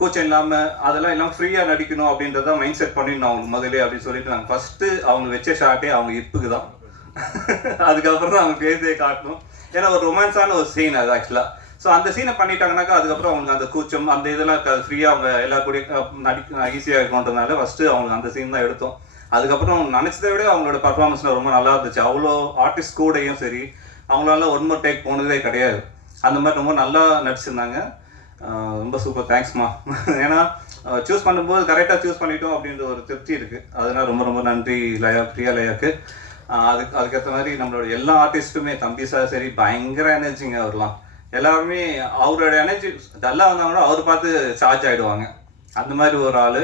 கூச்சம் இல்லாமல் அதெல்லாம் இல்லாமல் ஃப்ரீயாக நடிக்கணும் அப்படின்றத மைண்ட் செட் பண்ணிடணும் அவங்க முதலே அப்படின்னு சொல்லிட்டு நாங்கள் ஃபஸ்ட்டு அவங்க வச்ச ஷார்ட்டே அவங்க இப்புக்கு தான். அதுக்கப்புறம் தான் அவங்க பேசியே காட்டணும். ஏன்னா ஒரு ரொமான்ஸான ஒரு சீன் அது ஆக்சுவலாக. ஸோ அந்த சீனை பண்ணிட்டாங்கனாக்கா அதுக்கப்புறம் அவங்களுக்கு அந்த கூச்சம் அந்த இதெல்லாம் ஃப்ரீயாக அவங்க எல்லா கூடயும் ஈஸியாக இருக்கணுன்றதுனால ஃபஸ்ட்டு அவங்களுக்கு அந்த சீன் தான் எடுத்தோம். அதுக்கப்புறம் நினச்சதை விட அவங்களோட பர்ஃபார்மன்ஸ்லாம் ரொம்ப நல்லா இருந்துச்சு. அவ்வளோ ஆர்டிஸ்ட் கூடயும் சரி அவங்களால ஒன் மோர் டேக் போனதே கிடையாது. அந்த மாதிரி ரொம்ப நல்லா நடிச்சிருந்தாங்க. ரொம்ப சூப்பர், தேங்க்ஸ்மா. ஏன்னா சூஸ் பண்ணும்போது கரெக்டாக சூஸ் பண்ணிட்டோம் அப்படின்ற ஒரு திருப்தி இருக்குது. அதனால் ரொம்ப ரொம்ப நன்றி லயா, பிரியா லயாக்கு. அதுக்கேற்ற மாதிரி நம்மளோட எல்லா ஆர்டிஸ்ட்டுமே, தம்பி சார் சரி, பயங்கர எனர்ஜிங்க அவர்லாம். எல்லாருமே அவரோட எனர்ஜி டல்லாக வந்தாங்கன்னா அவர் பார்த்து சார்ஜ் ஆகிடுவாங்க. அந்த மாதிரி ஒரு ஆள்.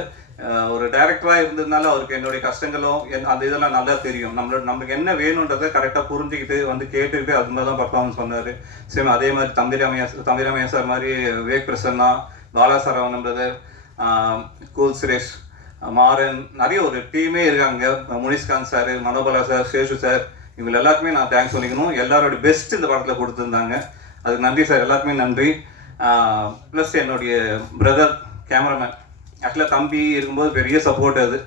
ஒரு டைரக்டராக இருந்ததுனால அவருக்கு என்னுடைய கஷ்டங்களும் அந்த இதெல்லாம் நல்லா தெரியும். நமக்கு என்ன வேணுன்றதை கரெக்டாக புரிஞ்சுக்கிட்டு வந்து கேட்டுக்கிட்டு அது மாதிரி தான் பர்ஃபார்மன்ஸ் பண்ணார். சேம் அதே மாதிரி தம்பிராமையா சார் மாதிரி, விவேக் பிரசன்னா, பாலா சரவணன் பிரதர், கூல் சுரேஷ், மாறன், நிறைய ஒரு டீமே இருக்காங்க. Munishkanth sir, Manobala sir, Seshu sir, இவங்க எல்லாருக்குமே நான் தேங்க்ஸ் சொல்லிக்கணும். எல்லாரோட பெஸ்ட் இந்த படத்தில் கொடுத்துருந்தாங்க. அதுக்கு நன்றி சார், எல்லாருக்குமே நன்றி. ப்ளஸ் என்னுடைய பிரதர் கேமராமேன், ஆக்சுவலாக தம்பி இருக்கும்போது பெரிய சப்போர்ட் அது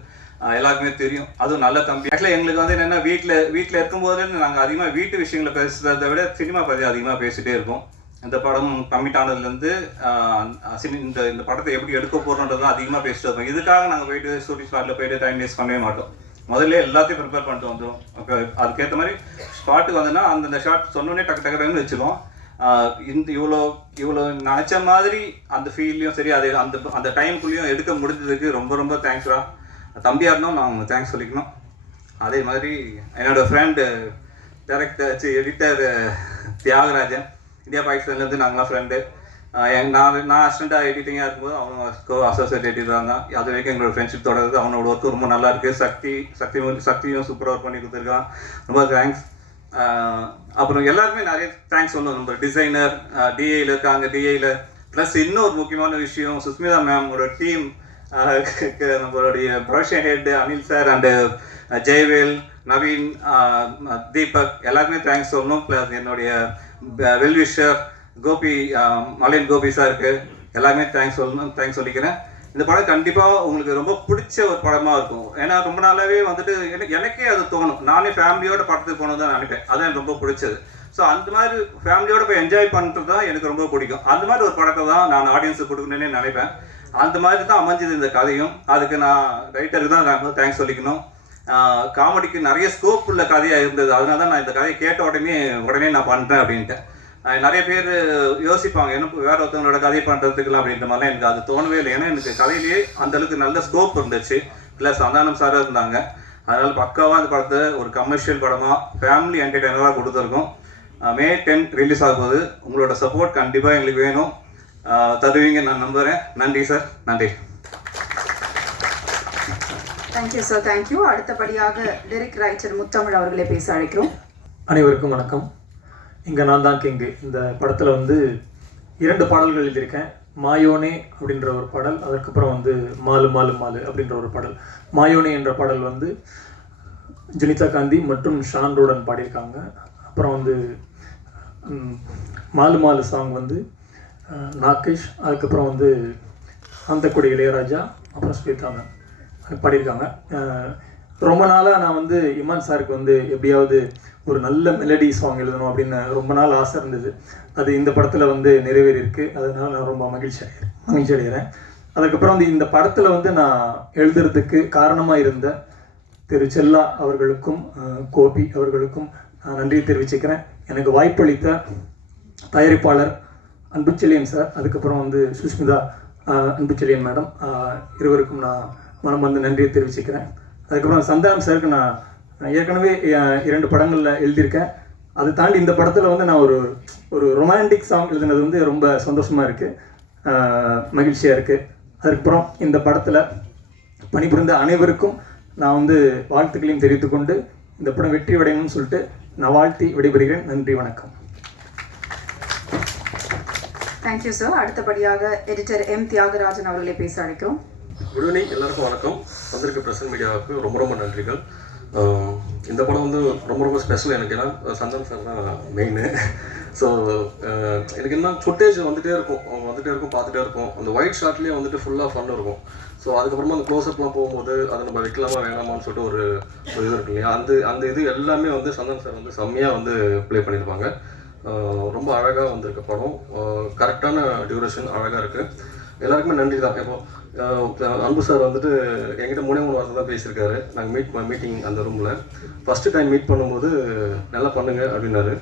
எல்லாருக்குமே தெரியும். அதுவும் நல்ல தம்பி. ஆக்சுவலாக எங்களுக்கு வந்து என்னென்னா வீட்டில் இருக்கும்போது நாங்கள் அதிகமாக வீட்டு விஷயங்களை பேசுகிறத விட சினிமா பற்றி அதிகமாக பேசிகிட்டே இருக்கோம். இந்த படம் கம்மிட் ஆனதுலேருந்து இந்த படத்தை எப்படி எடுக்க போகிறோன்றது தான் அதிகமாக பேசிட்டு இருக்கோம். இதுக்காக நாங்கள் போயிட்டு ஷூட்டிங் ஸ்பாட்டில் போயிட்டு டைம் வேஸ்ட் பண்ணவே மாட்டோம். முதல்ல எல்லாத்தையும் ப்ரிப்பேர் பண்ணிட்டு வந்துடும். ஓகே, அதுக்கேற்ற மாதிரி ஸ்பாட்டுக்கு வந்தோன்னா அந்த ஷாட் சொன்னோடனே டக்குன்னு வச்சுருவோம். இவ்வளோ நினச்ச மாதிரி அந்த ஃபீல்லையும் சரி, அது அந்த டைமுக்குள்ளேயும் எடுக்க முடிஞ்சதுக்கு ரொம்ப ரொம்ப தேங்க்ஸ்ரா. தம்பியாக இருந்தோம், நான் அவங்க தேங்க்ஸ் சொல்லிக்கணும். அதே மாதிரி என்னோடய ஃப்ரெண்டு எடிட்டர் தியாகராஜன், இந்தியா பாகிஸ்தான்லேருந்து நாங்களாம் ஃப்ரெண்டு. நான் அசிஸ்டண்ட்டாக எடிட்டிங்காக இருக்கும்போது அவங்க அசோசியேட் எடிட்டராக இருந்தான். அது வரைக்கும் எங்களோட ஃப்ரெண்ட்ஷிப் தொடருது. அவனோட ஒர்க்கு ரொம்ப நல்லா இருக்குது. சக்தியும் சூப்பராக ஒர்க் பண்ணி கொடுத்துருக்கான். ரொம்ப தேங்க்ஸ். அப்புறம் எல்லாருமே நிறைய தேங்க்ஸ் சொல்லணும். நம்ம டிசைனர் டிஐயில் இருக்காங்க, டிஐயில் ப்ளஸ் இன்னொரு முக்கியமான விஷயம் சுஸ்மிதா மேமோட டீம், நம்மளுடைய production head Anil sir and Jayavel, Naveen, Deepak, எல்லாருக்குமே தேங்க்ஸ் சொல்லணும். ப்ளஸ் என்னுடைய வெல்விஷர் கோபி, மலையன் கோபி சாருக்கு எல்லாருமே தேங்க்ஸ் சொல்லிக்கிறேன். இந்த படம் கண்டிப்பாக உங்களுக்கு ரொம்ப பிடிச்ச ஒரு படமாக இருக்கும். ஏன்னா ரொம்ப நாளாகவே வந்துட்டு எனக்கே அது தோணும். நானே ஃபேமிலியோட படத்துக்கு போகணும் தான் நினைப்பேன். அதான் எனக்கு ரொம்ப பிடிச்சது. ஸோ அந்த மாதிரி ஃபேமிலியோட போய் என்ஜாய் பண்ணுறது தான் எனக்கு ரொம்ப பிடிக்கும். அந்த மாதிரி ஒரு படத்தை தான் நான் ஆடியன்ஸுக்கு கொடுக்கணுன்னே நினைப்பேன். அந்த மாதிரி தான் அமைஞ்சது இந்த கதையும். அதுக்கு நான் ரைட்டருக்கு தான் நான் தேங்க்ஸ் சொல்லிக்கணும். காமெடிக்கு நிறைய ஸ்கோப் உள்ள கதையாக இருந்தது. அதனால தான் நான் இந்த கதையை கேட்ட உடனே நான் பண்ணுறேன் அப்படின்ட்டு. நிறைய பேர் யோசிப்பாங்க, எனக்கு வேற ஒருத்தவங்களோட கதை பண்ணுறதுக்குலாம் அப்படின்ற மாதிரிலாம் எனக்கு அது தோணவே இல்லை. ஏன்னா எனக்கு கதையிலேயே அந்தளவுக்கு நல்ல ஸ்கோப் இருந்துச்சு. ப்ளஸ் சந்தானம் சாராக இருந்தாங்க. அதனால் பக்காவாக அந்த படத்தை ஒரு கமர்ஷியல் படமாக ஃபேமிலி என்டர்டெய்னராக கொடுத்துருக்கோம். May 10 ரிலீஸ் ஆகும்போது உங்களோட சப்போர்ட் கண்டிப்பாக எங்களுக்கு வேணும். தருவீங்க நான் நம்புகிறேன். நன்றி சார், நன்றி. Thank you sir, thank you. அடுத்தபடியாக லிரிக் ரைட்டர் முத்தமிழ் அவர்களை பேச அழைக்கிறோம். அனைவருக்கும் வணக்கம். இங்கே நான் தான் கிங்கு. இந்த படத்தில் வந்து 2 பாடல்கள் எழுதியிருக்கேன். மாயோனே அப்படின்ற ஒரு பாடல், அதுக்கப்புறம் வந்து மாலு மாலு மாலு அப்படின்ற ஒரு பாடல். மாயோனே என்ற பாடல் வந்து ஜெனிதா காந்தி மற்றும் ஷான் ரோடன் பாடியிருக்காங்க. அப்புறம் வந்து மாலு மாலு சாங் வந்து நாகேஷ், அதுக்கப்புறம் வந்து அந்தக்குடி இளையராஜா, அப்புறம் ஸ்வேதா மேம் பாடியிருக்காங்க. ரொம்ப நாளாக நான் வந்து இமான் சாருக்கு வந்து எப்படியாவது ஒரு நல்ல மெலடி சாங் எழுதணும் அப்படின்னு ரொம்ப நாள் ஆசை இருந்தது. அது இந்த படத்தில் வந்து நிறைவேறியிருக்கு. அதனால் நான் ரொம்ப மகிழ்ச்சி அடைகிறேன். அதுக்கப்புறம் வந்து இந்த படத்தில் வந்து நான் எழுதுறதுக்கு காரணமாக இருந்த திரு செல்லா அவர்களுக்கும் கோபி அவர்களுக்கும் நான் நன்றி தெரிவிச்சுக்கிறேன். எனக்கு வாய்ப்பளித்த தயாரிப்பாளர் அன்புச்செழியன் சார், அதுக்கப்புறம் வந்து சுஷ்மிதா அன்புச்செழியன் மேடம், இருவருக்கும் நான் மனம் வந்து நன்றியை தெரிவிச்சுக்கிறேன். அதுக்கப்புறம் சந்தானம் சாருக்கு நான் ஏற்கனவே 2 படங்களில் எழுதியிருக்கேன். அதை தாண்டி இந்த படத்தில் வந்து நான் ஒரு ரொமான்டிக் சாங் எழுதுனது வந்து ரொம்ப சந்தோஷமாக இருக்குது, மகிழ்ச்சியாக இருக்குது. அதுக்கப்புறம் இந்த படத்தில் பணிபுரிந்த அனைவருக்கும் நான் வந்து வாழ்த்துக்களையும் தெரிவித்துக்கொண்டு இந்த படம் வெற்றி அடையணும்னு சொல்லிட்டு நான் வாழ்த்தி விடைபெறுகிறேன். நன்றி, வணக்கம். Thank you sir. அடுத்தபடியாக எடிட்டர் எம் தியாகராஜன் அவர்களை பேச அழைக்கிறோம். குட் ஈவினிங், எல்லாருக்கும் வணக்கம். வந்திருக்க பிரசன்ட் மீடியாவுக்கு ரொம்ப ரொம்ப நன்றிகள். இந்த படம் வந்து ரொம்ப ரொம்ப ஸ்பெஷல் எனக்கு, ஏன்னா சந்தன் சார் தான் மெயின். ஸோ எனக்கு என்ன ஃபுட்டேஜ் வந்துகிட்டே இருக்கும், அவங்க வந்துகிட்டே இருக்கும், பார்த்துட்டே இருக்கும். அந்த ஒயிட் ஷாட்லேயே வந்துட்டு ஃபுல்லாக ஃபன் இருக்கும். ஸோ அதுக்கப்புறமா அந்த க்ளோஸ்அப்லாம் போகும்போது அதை நம்ம வைக்கலாமா வேணாமான்னு சொல்லிட்டு ஒரு இது இருக்கு இல்லையா, அந்த இது எல்லாமே வந்து சந்தன் சார் வந்து செம்மையாக வந்து ப்ளே பண்ணியிருப்பாங்க. ரொம்ப அழகாக வந்திருக்க படம், கரெக்டான டியூரேஷன், அழகாக இருக்குது. எல்லாருக்குமே நன்றி தான். இப்போ அன்பு சார் வந்துட்டு என்கிட்ட 3 வாரத்தை தான் பேசியிருக்காரு. நாங்கள் மீட்டிங் அந்த ரூமில் ஃபஸ்ட்டு டைம் மீட் பண்ணும்போது நல்லா பண்ணுங்க அப்படின்னாரு.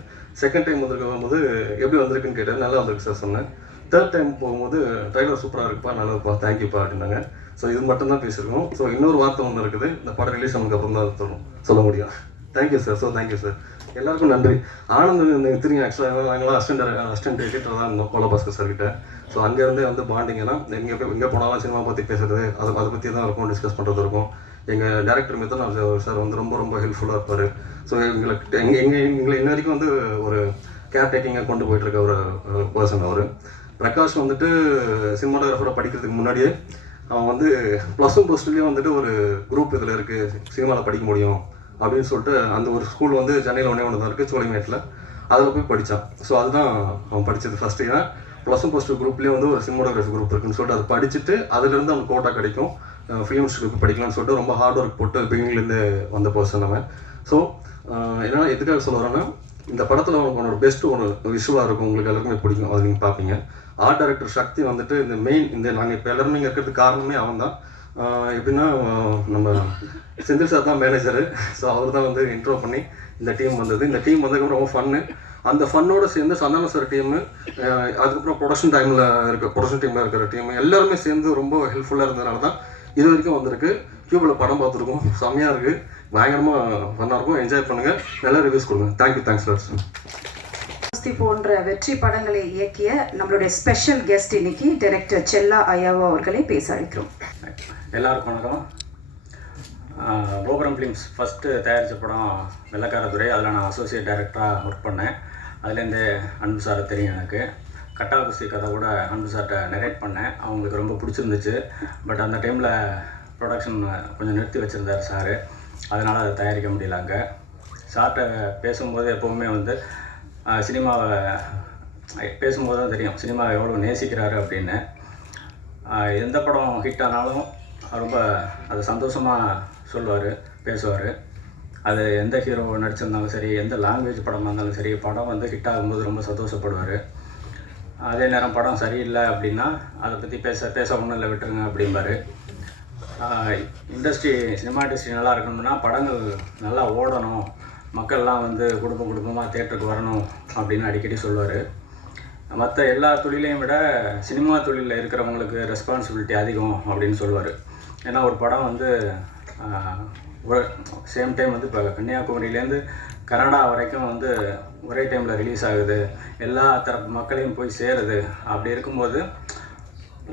செகண்ட் டைம் போது எப்படி வந்திருக்குன்னு கேட்டார். நல்லா வந்திருக்கு சார் சொன்னேன். தேர்ட் டைம் போகும்போது ட்ரைலர் சூப்பராக இருக்குப்பா, நல்லதுப்பா, தேங்க்யூப்பா அப்படின்னாங்க. ஸோ இது மட்டும் தான் பேசியிருக்கோம். ஸோ இன்னொரு வார்த்தை ஒன்று இருக்குது, இந்த படம் ரிலீஸ் ஆனதுக்கு அப்புறம் தான் சொல்ல முடியும். Thank you sir. So thank you sir, எல்லாருக்கும் நன்றி. ஆனந்த் எனக்கு தெரியும், ஆக்சுவலாக நாங்களாம் அசிஸ்டன்ட் எடிட்டர் தான் இருந்தோம் கோலபாஸ்கர் சார்கிட்ட. ஸோ அங்கேருந்தே வந்து பாண்டிங்கன்னா எங்கே போனாலும் சினிமா பற்றி பேசுறது, அதை பற்றி தான் இருக்கும், டிஸ்கஸ் பண்ணுறது இருக்கும். எங்கள் டேரக்டர் மித்தன் சார் வந்து ரொம்ப ரொம்ப ஹெல்ப்ஃபுல்லாக இருப்பார். ஸோ எங்களுக்கு எங்களை இன்ன வரைக்கும் வந்து ஒரு கேர் டேக்கிங்காக கொண்டு போயிட்டுருக்க ஒரு பர்சன் அவர். பிரகாஷ் வந்துட்டு சினிமாட்டோகிராஃபரை படிக்கிறதுக்கு முன்னாடியே அவன் வந்து +1 வந்துட்டு ஒரு குரூப் இதில் இருக்குது, சினிமாவில் படிக்க முடியும் அப்படின்னு சொல்லிட்டு அந்த ஒரு ஸ்கூல் வந்து சென்னையில் ஒன்று தான் இருக்குது, சோழிமேட்டில். அதில் போய் படித்தான். ஸோ அதுதான் அவன் படித்தது ஃபஸ்ட்டு. ஏன்னா +1 குரூப்லேயே வந்து ஒரு சினிமாட்டோகிராஃபி குரூப் இருக்குன்னு சொல்லிட்டு அதை படிச்சுட்டு அதுலேருந்து அவனுக்கு கோட்டா கிடைக்கும், ஃபிலிம் இன்ஸ்டியூட் படிக்கலாம்னு சொல்லிட்டு ரொம்ப ஹார்ட் ஒர்க் போட்டு பிகினிங்லேருந்து வந்த பர்சன் அவன். ஸோ என்னன்னா எதுக்காக சொல்ல வரேன்னா, இந்த படத்தில் அவனோட பெஸ்ட்டு ஒன்று விஷுவலாக இருக்கும், உங்களுக்கு எல்லாருக்குமே பிடிக்கும், அதை நீங்கள் பார்ப்பீங்க. ஆர்ட் டைரக்டர் சக்தி வந்துட்டு இந்த நாங்கள் இப்போ எல்லாருமே இங்கே இருக்கிறதுக்கு காரணமே அவன் தான். எப்படின்னா நம்ம செந்தில் சார் தான் மேனேஜரு. ஸோ அவர் தான் வந்து இன்ட்ரோ பண்ணி இந்த டீம் வந்தது. இந்த டீம் வந்ததுக்கப்புறம் ரொம்ப ஃபன்னு. அந்த ஃபன்னோடு சேர்ந்து சந்தான சார் டீமு, அதுக்கப்புறம் ப்ரொடக்ஷன் டீமில் இருக்கிற டீமு எல்லாருமே சேர்ந்து ரொம்ப ஹெல்ப்ஃபுல்லாக இருந்ததுனால தான் இது வரைக்கும் வந்திருக்கு. கியூபில் படம் பார்த்துருக்கோம், செம்மையாக இருக்குது, பயங்கரமாக ஃபன்னாக இருக்கும். என்ஜாய் பண்ணுங்கள், நல்லா ரிவ்யூஸ் கொடுங்க. Thank you lots. போன்ற வெற்றி படங்களை இயக்கிய நம்மளுடைய ஸ்பெஷல் கெஸ்ட் இன்னைக்கு டைரக்டர் செல்லா ஐயாவோ அவர்களை பேச அழைக்கிறோம். எல்லாருக்கும் வணக்கம். கோபுரம் ஃபிலிம்ஸ் ஃபஸ்ட்டு தயாரித்த படம் வெள்ளக்காரதுரை. அதில் நான் அசோசியேட் டைரக்டராக ஒர்க் பண்ணேன். அதுலேருந்து அன்பு சாரை தெரியும் எனக்கு. கட்டா குஸ்தி கதை கூட அன்பு சார்கிட்ட நரேட் பண்ணேன், அவங்களுக்கு ரொம்ப பிடிச்சிருந்துச்சு. பட் அந்த டைமில் ப்ரொடக்ஷன் கொஞ்சம் நிறுத்தி வச்சுருந்தார் சார், அதனால் அதை தயாரிக்க முடியலாங்க. சார்கிட்ட பேசும்போது எப்போவுமே வந்து சினிமாவை பேசும்போது தான் தெரியும் சினிமாவை எவ்வளோ நேசிக்கிறாரு அப்படின்னு. எந்த படம் ஹிட் ஆனாலும் ரொம்ப அது சந்தோஷமாக சொல்லுவார், பேசுவார். அது எந்த ஹீரோ நடிச்சிருந்தாலும் சரி, எந்த லாங்குவேஜ் படமாக இருந்தாலும் சரி, படம் வந்து ஹிட் ஆகும்போது ரொம்ப சந்தோஷப்படுவார். அதே நேரம் படம் சரியில்லை அப்படின்னா அதை பற்றி பேச ஒன்றும் இல்லை, விட்டுருங்க அப்படிம்பார். சினிமா இண்டஸ்ட்ரி நல்லா இருக்கணும்னா படங்கள் நல்லா ஓடணும், மக்கள்லாம் வந்து குடும்பமாக தேட்டருக்கு வரணும் அப்படின்னு அடிக்கடி சொல்லுவார். மற்ற எல்லா தொழிலையும் விட சினிமா தொழிலில் இருக்கிறவங்களுக்கு ரெஸ்பான்சிபிலிட்டி அதிகம் அப்படின்னு சொல்லுவார். ஏன்னா ஒரு படம் வந்து சேம் டைம் வந்து இப்போ கன்னியாகுமரியிலேருந்து கனடா வரைக்கும் வந்து ஒரே டைமில் ரிலீஸ் ஆகுது, எல்லா தரப்பு மக்களையும் போய் சேருது. அப்படி இருக்கும்போது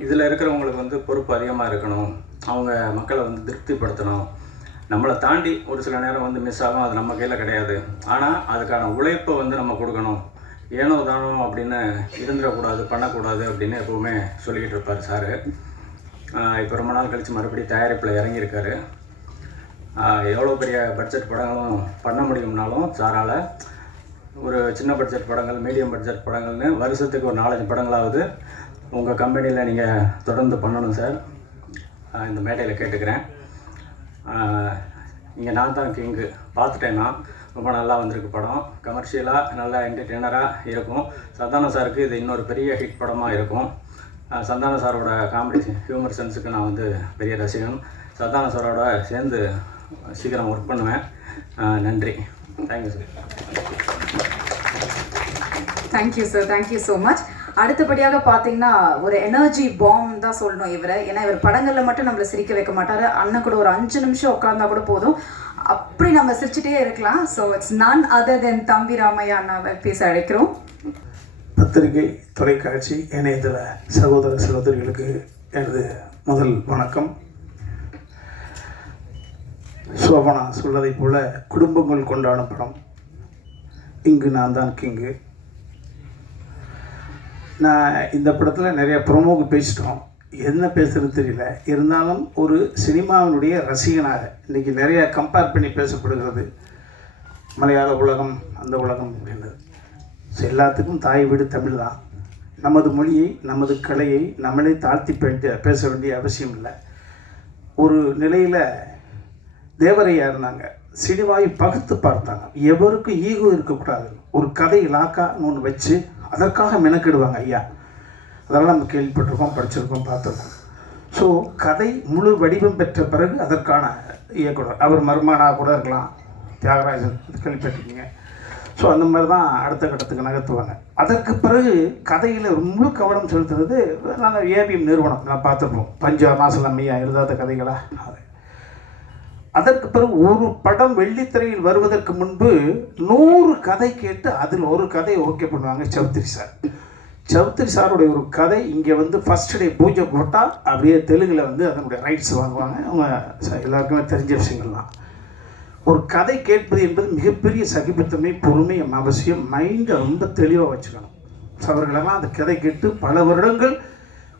இதில் இருக்கிறவங்களுக்கு வந்து பொறுப்பு அதிகமாக இருக்கணும், அவங்க மக்களை வந்து திருப்திப்படுத்தணும். நம்மளை தாண்டி ஒரு சில நேரம் வந்து மிஸ் ஆகும், அது நம்ம கையில் கிடையாது. ஆனால் அதுக்கான உழைப்பை வந்து நம்ம கொடுக்கணும். ஏனோ தானோ அப்படின்னு இருந்துடக்கூடாது, பண்ணக்கூடாது அப்படின்னு எப்போவுமே சொல்லிக்கிட்டு இருப்பார் சார். இப்போ ரொம்ப நாள் கழித்து மறுபடியும் தயாரிப்பில் இறங்கியிருக்காரு. எவ்வளோ பெரிய பட்ஜெட் படங்களும் பண்ண முடியும்னாலும் சாரால் ஒரு சின்ன பட்ஜெட் படங்கள், மீடியம் பட்ஜெட் படங்கள்னு வருஷத்துக்கு ஒரு 4-5 படங்களாவது உங்கள் கம்பெனியில் நீங்கள் தொடர்ந்து பண்ணணும் சார், இந்த மேடையில் கேட்டுக்கிறேன். இங்கே நான் தான் கிங்கு பார்த்துட்டேன்னா ரொம்ப நல்லா வந்திருக்கு படம். கமர்ஷியலாக நல்லா என்டர்டெய்னராக இருக்கும். சந்தான சாருக்கு இது இன்னொரு பெரிய ஹிட் படமாக இருக்கும். சந்தான சாரோட காமெடி ஹியூமர் சென்ஸுக்கு நான் வந்து பெரிய ரசிகன். சந்தான சாரோட சேர்ந்து சீக்கிரம் ஒர்க் பண்ணுவேன். நன்றி. Thank you sir. Thank you sir, thank you so much. அடுத்தபடியாக பார்த்தீங்கன்னா ஒரு எனர்ஜி பாம் தான் சொல்லணும் இவரை. ஏன்னா இவர் படங்களில் மட்டும் நம்மளை சிரிக்க வைக்க மாட்டார். அண்ணன் கூட ஒரு 5 நிமிஷம் உட்காந்தா கூட போதும், அப்படி நம்ம சிரிச்சுட்டே இருக்கலாம். ஸோ இட்ஸ் நான் அதர் தென் தம்பி ராமையா அண்ணாவை பேச அழைக்கிறோம். பத்திரிகை, தொலைக்காட்சி, இணையதள சகோதர சகோதரிகளுக்கு எனது முதல் வணக்கம். சோபனா சொல்லதை போல குடும்பங்கள் கொண்டாடும் படம் இங்கு நான் தான் கிங்கு. நான் இந்த படத்தில் நிறைய ப்ரொமோக்கு பேசிட்டோம். என்ன பேசுகிறது தெரியல. இருந்தாலும் ஒரு சினிமாவினுடைய ரசிகனாக இன்றைக்கி நிறைய கம்பேர் பண்ணி பேசப்படுகிறது. மலையாள உலகம், அந்த உலகம் அப்படின்னு. ஸோ எல்லாத்துக்கும் தாய் வீடு தமிழ் தான். நமது மொழியை, நமது கலையை நம்மளே தாழ்த்தி பேச வேண்டிய அவசியம் இல்லை. ஒரு நிலையில் தேவரையா இருந்தாங்க. சினிமாவை பகுத்து பார்த்தாங்க. எவருக்கும் ஈகோ இருக்கக்கூடாது. ஒரு கதை இலாக்கான்னு ஒன்று வச்சு அதற்காக மெனக்கிடுவாங்க ஐயா. அதெல்லாம் நம்ம கேள்விப்பட்டிருக்கோம், படிச்சிருக்கோம், பார்த்துருக்கோம். ஸோ கதை முழு வடிவம் பெற்ற பிறகு அதற்கான இயக்குனர், அவர் மர்மானாக கூட இருக்கலாம், தியாகராஜன் கேள்விப்பட்டிருக்கீங்க. ஸோ அந்த மாதிரி தான் அடுத்த கட்டத்துக்கு நகர்த்துவாங்க. அதற்கு பிறகு கதையில் முழு கவனம் செலுத்துறது நான் ஏபிஎம் நிறுவனம் நான் பார்த்துருப்போம். பஞ்சா மாசல் அம்மையா எழுதாத கதைகளா அது. அதற்கு பிறகு ஒரு படம் வெள்ளித்திரையில் வருவதற்கு முன்பு 100 கதை கேட்டு அதில் ஒரு கதை ஓகே பண்ணுவாங்க சௌத்ரி சார். சௌத்ரி சாருடைய ஒரு கதை இங்கே வந்து ஃபஸ்ட் டே பூஜை போட்டால் அப்படியே தெலுங்கில் வந்து அதனுடைய ரைட்ஸ் வாங்குவாங்க. அவங்க எல்லாருக்குமே தெரிஞ்ச விஷயங்கள் தான். ஒரு கதை கேட்பது என்பது மிகப்பெரிய சகிப்புத்தன்மை, பொறுமை அவசியம். மைண்டை ரொம்ப தெளிவாக வச்சுக்கணும். ஸோ அவர்களெல்லாம் அந்த கதை கேட்டு பல வருடங்கள்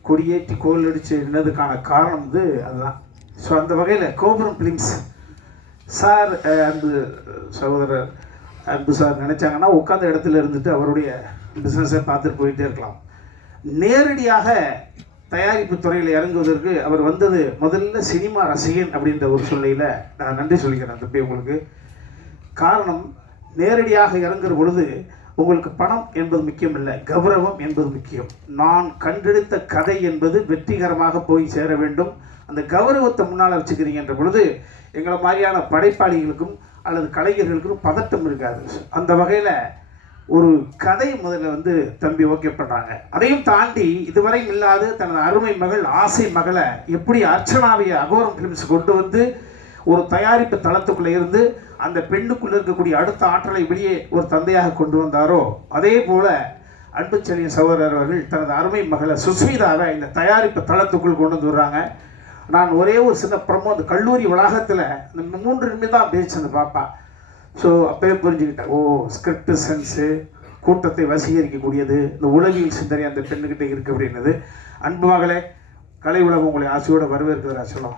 கொடியேற்றி கோல் அடித்து இருந்ததுக்கான காரணம் வந்து அதுதான். ஸோ அந்த வகையில் கோபுரம் ஃபிலிம்ஸ் சார், அன்பு சகோதரர் அன்பு சார் நினச்சாங்கன்னா உட்காந்த இடத்துல இருந்துட்டு அவருடைய பிஸ்னஸை பார்த்துட்டு போயிட்டே இருக்கலாம். நேரடியாக தயாரிப்பு துறையில் இறங்குவதற்கு அவர் வந்தது முதல்ல சினிமா ரசிகன் அப்படின்ற ஒரு சூழ்நிலையில் நான் நன்றி சொல்லிக்கிறேன் தம்பி உங்களுக்கு. காரணம், நேரடியாக இறங்குற பொழுது உங்களுக்கு பணம் என்பது முக்கியம் இல்லை, கௌரவம் என்பது முக்கியம். நான் கண்டெடுத்த கதை என்பது வெற்றிகரமாக போய் சேர வேண்டும். அந்த கௌரவத்தை முன்னால் வச்சுக்கிறீங்கன்ற பொழுது எங்களை மாதிரியான படைப்பாளிகளுக்கும் அல்லது கலைஞர்களுக்கும் பதட்டம் இருக்காது. அந்த வகையில் ஒரு கதை முதல்ல வந்து தம்பி ஓகே பண்ணுறாங்க. அதையும் தாண்டி இதுவரை இல்லாது தனது அருமை மகள் ஆசை மகளை எப்படி அர்ச்சனாவை அகோரம் ஃபிலிம்ஸ் கொண்டு வந்து ஒரு தயாரிப்பு தளத்துக்குள்ளே இருந்து அந்த பெண்ணுக்குள்ளே இருக்கக்கூடிய அடுத்த ஆற்றலை வெளியே ஒரு தந்தையாக கொண்டு வந்தாரோ, அதே போல் அன்பு செல்லிய சகோதரர் அவர்கள் தனது அருமை மகளை சுஸ்மிதாவை இந்த தயாரிப்பு தளத்துக்குள் கொண்டு வந்து வர்றாங்க. நான் ஒரே ஒரு சின்ன ப்ரமோ, அந்த கல்லூரி வளாகத்தில் இந்த 3 நிமிடம் தான் பேச்சு அந்த பாப்பா. ஸோ அப்போயே புரிஞ்சுக்கிட்டேன், ஓ ஸ்கிரிப்ட் சென்ஸு, கூட்டத்தை வசீகரிக்கக்கூடியது, இந்த உலகில் சிந்தனை அந்த பெண்ணுக்கிட்ட இருக்குது அப்படின்னது. அன்பு மகளே, கலை உலகம் உங்களை ஆசையோடு வரவேற்கிறதா சொல்லும்.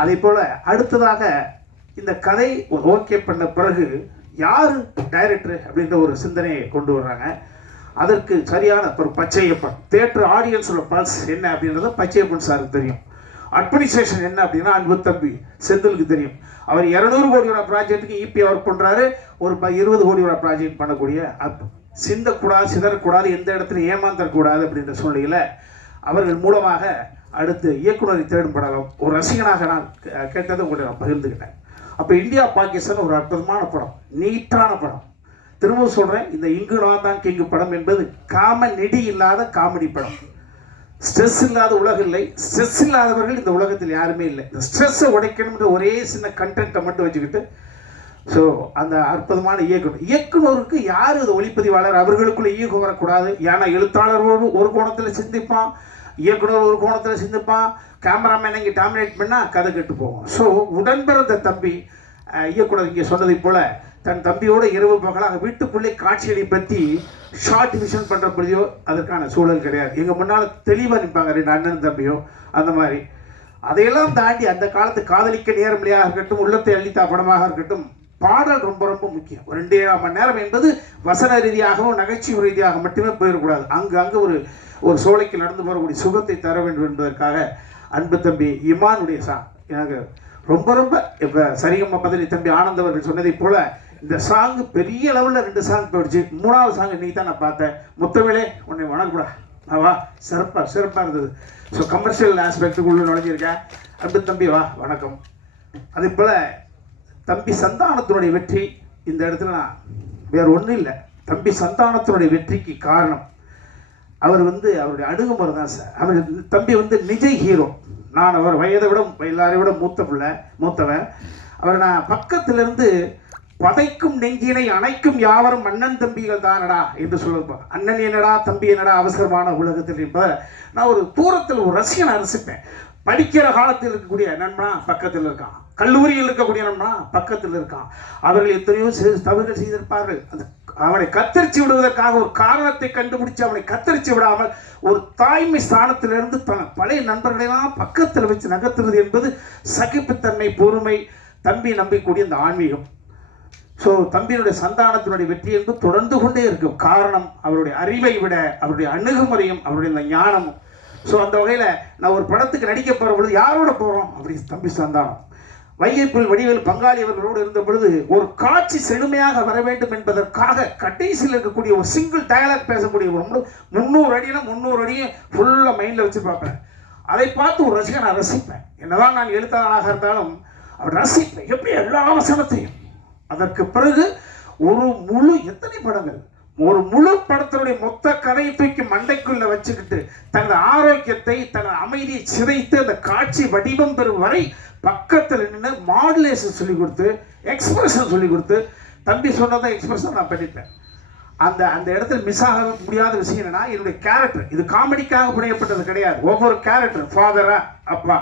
அதே போல் அடுத்ததாக இந்த கதை ஓகே பண்ண பிறகு யார் டைரக்டர் அப்படின்ற ஒரு சிந்தனையை கொண்டு வர்றாங்க. அதற்கு சரியான ஒரு பச்சையப்பன் தேட்டர் ஆடியன்ஸோட பல்ஸ் என்ன அப்படின்றத பச்சையப்பன் சாருக்கு தெரியும். அட்மினிஸ்ட்ரேஷன் என்ன அப்படின்னா அன்பு தம்பி செந்திலுக்கு தெரியும். அவர் 200 கோடி ரூபா ப்ராஜெக்ட்டுக்கு இபி ஒர்க் பண்ணுறாரு. ஒரு 20 கோடி ரூபா ப்ராஜெக்ட் பண்ணக்கூடிய சிந்தக்கூடாது, சிதறக்கூடாது, எந்த இடத்துல ஏமாந்தரக்கூடாது அப்படின்ற சூழ்நிலையில் அவர்கள் மூலமாக அடுத்து இயக்குனரை தேடும் படம் ஒரு ரசிகனாக நான் கேட்டதை உங்களை நான் பகிர்ந்துக்கிட்டேன். அப்போ இந்தியா பாகிஸ்தான் ஒரு அற்புதமான படம், நீட்டான படம். திரும்ப சொல்கிறேன், இந்த இங்கு நான் தான் கிங்கு படம் என்பது நெடி இல்லாத காமெடி படம். ஸ்ட்ரெஸ் இல்லாத உலகம் இல்லை, ஸ்ட்ரெஸ் இல்லாதவர்கள் இந்த உலகத்தில் யாருமே இல்லை. இந்த ஸ்ட்ரெஸ்ஸை உடைக்கணுன்ற ஒரே சின்ன கண்டென்ட்டை மட்டும் வச்சுக்கிட்டு ஸோ அந்த அற்புதமான இயக்குனருக்கு யார் அது ஒளிப்பதிவாளர், அவர்களுக்குள்ள ஈகோ வரக்கூடாது. ஏன்னா எழுத்தாளரோடு ஒரு கோணத்தில் சிந்திப்பான், இயக்குனர் ஒரு கோணத்தில் சிந்திப்பான், கேமராமேன் இங்கே டாமினேட் பண்ணால் கதை கெட்டு போகும். ஸோ உடன்பிறந்த தம்பி இயக்குனர் இங்கே சொன்னதை போல் தன் தம்பியோட இரவு பகலாக வீட்டுக்குள்ளே காட்சிகளை பற்றி ஷார்ட் விஷன் பண்ணுற பொழுதோ அதற்கான சூழல் கிடையாது. எங்கள் முன்னால் தெளிவாக நிற்பாங்க 2 அண்ணன் தம்பியோ. அந்த மாதிரி அதையெல்லாம் தாண்டி அந்த காலத்து காதலிக்க நேரமொழியாக இருக்கட்டும், உள்ளத்தை அளித்தா படமாக இருக்கட்டும், பாடல் ரொம்ப ரொம்ப முக்கியம். ஒரு 2.5 மணி நேரம் என்பது வசன ரீதியாகவும் நகைச்சுவை ரீதியாக மட்டுமே போயிடக்கூடாது. அங்கு ஒரு சோலைக்கு நடந்து போகக்கூடிய சுகத்தை தர வேண்டும் என்பதற்காக அன்பு தம்பி இமானுடைய சாங் எனக்கு ரொம்ப ரொம்ப இப்போ சரிகம்மா பதினி தம்பி ஆனந்த் அவர்கள் சொன்னதை போல் இந்த சாங்கு பெரிய லெவலில் 2 சாங் போயிடுச்சு. 3வது சாங் இன்றைக்கி தான் நான் பார்த்தேன். முத்தவேளே உன்னை வணக்கூடா வா, சிறப்பாக இருந்தது. ஸோ கமர்ஷியல் ஆஸ்பெக்டுக்குள்ளே நுழைஞ்சிருக்கேன். அன்பு தம்பி வா, வணக்கம். அதே போல் தம்பி சந்தானத்தினுடைய வெற்றி இந்த இடத்துல நான் வேறு ஒன்றும் இல்லை. தம்பி சந்தானத்தினுடைய வெற்றிக்கு காரணம் அவர் அவருடைய அணுகுமுறை தான் சார். அவர் தம்பி நிஜ ஹீரோ. நான் அவர் வயதை விட எல்லாரையும் விட மூத்தவன். அவர் நான் பக்கத்திலிருந்து பதைக்கும் நெஞ்சினை அணைக்கும் யாவரும் அண்ணன் தம்பிகள் தானடா என்று சொல்லுவார். அண்ணன் என்னடா தம்பி என்னடா அவசரமான உலகத்தில் என்பதை நான் ஒரு தூரத்தில் ஒரு ரசிகனை ரசிப்பேன். படிக்கிற காலத்தில் இருக்கக்கூடிய நண்பனா பக்கத்தில் இருக்கான், கல்லூரியில் இருக்கக்கூடியவனா பக்கத்தில் இருக்கான். அவர்கள் எத்தனையோ தவறுகள் செய்திருப்பார்கள். அந்த அவனை கத்தரிச்சு விடுவதற்காக ஒரு காரணத்தை கண்டுபிடிச்சு அவனை கத்தரிச்சு விடாமல் ஒரு தாய்மை ஸ்தானத்திலிருந்து தன் பழைய நண்பர்களெல்லாம் பக்கத்தில் வச்சு நகர்த்துறது என்பது சகிப்புத்தன்மை, பொறுமை, தம்பி நம்பிக்கூடிய இந்த ஆன்மீகம். ஸோ தம்பியினுடைய சந்தானத்தினுடைய வெற்றி என்பது தொடர்ந்து கொண்டே இருக்கும். காரணம் அவருடைய அறிவை விட அவருடைய அணுகுமுறையும் அவருடைய இந்த ஞானமும். ஸோ அந்த வகையில் நான் ஒரு படத்துக்கு நடிக்க போகிற பொழுது யாரோட போகிறோம் அப்படி தம்பி சந்தானம் வைகைப்புல் வடிவேல் பங்காளி அவர்களோடு இருந்த பொழுது ஒரு காட்சி செழுமையாக வர வேண்டும் என்பதற்காக கடைசியில் இருக்கக்கூடிய ஒரு சிங்கிள் டயலாக் பேசக்கூடிய ஒரு 300 அடினா 300 அடியும் ஃபுல்லாக மைண்டில் வச்சு பார்ப்பேன். அதை பார்த்து ஒரு ரசிகன் நான் ரசிப்பேன். என்னதான் நான் எழுத்தாளராக இருந்தாலும் அவர் ரசிப்பேன் எப்படி எல்லா வசனத்தையும். அதற்கு பிறகு ஒரு முழு எத்தனை படங்கள், ஒரு முழு படத்தினுடைய மொத்த கதையை தூக்கி மண்டைக்குள்ள வச்சுக்கிட்டு தனது ஆரோக்கியத்தை தனது அமைதியை சிதைத்து அந்த காட்சி வடிவம் பெறும் வரை பக்கத்தில் நின்று மாடுலேஷன் சொல்லி கொடுத்து எக்ஸ்பிரஷன் சொல்லி கொடுத்து தம்பி சொன்னதை எக்ஸ்பிரஷன் நான் பண்ணிப்பேன். அந்த அந்த இடத்துல மிஸ் ஆக முடியாத விஷயம் என்னன்னா என்னுடைய கேரக்டர் இது காமெடிக்காக புனையப்பட்டது கிடையாது. ஒவ்வொரு கேரக்டர் ஃபாதரா அப்பா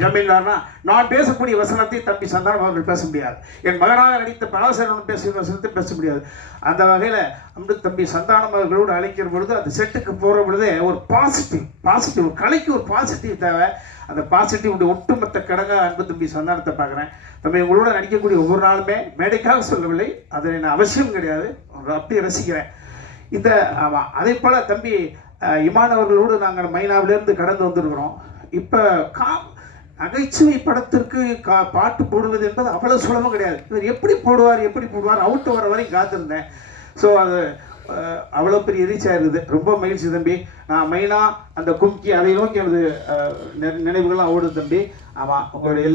ஜமீன்தார்னா நான் பேசக்கூடிய வசனத்தை தம்பி சந்தானம் அவர்கள் பேச முடியாது. என் மகனாக நடித்த பராசரன் பேசுகிற வசனத்தை பேச முடியாது. அந்த வகையில் அம்பு தம்பி சந்தானம் அவர்களோடு அழைக்கிற பொழுது அந்த செட்டுக்கு போகிற பொழுதே ஒரு பாசிட்டிவ் கலைக்கு ஒரு பாசிட்டிவ் தேவை. அந்த பாசிட்டிவ் ஒட்டுமொத்த கடங்காக அன்பு தம்பி சந்தானத்தை பார்க்குறேன். தம்பி உங்களோட நடிக்கக்கூடிய ஒவ்வொரு நாளுமே மேடைக்காக சொல்லவில்லை, அது என்ன அவசியம் கிடையாது, அப்படி ரசிக்கிறேன். இந்த ஆமாம் அதே போல் தம்பி இமான் அவர்களோடு நாங்கள் மைனாவிலேருந்து கடந்து வந்திருக்கிறோம். இப்போ நகைச்சுவை படத்திற்கு பாட்டு போடுவது என்பது அவ்வளவு சுலபம் கிடையாது. இவர் எப்படி போடுவார் அவுட்டு வர வரை காத்திருந்தேன். ஸோ அது அவ்வளோ பெரிய ரீச் ஆயிருக்குது. ரொம்ப மகிழ்ச்சி தம்பி. நான் மெயினா அந்த கும்கி அதை நோக்கி எனது நினைவுகள்லாம் ஓடுது தம்பி. ஆமாம் உங்களுடைய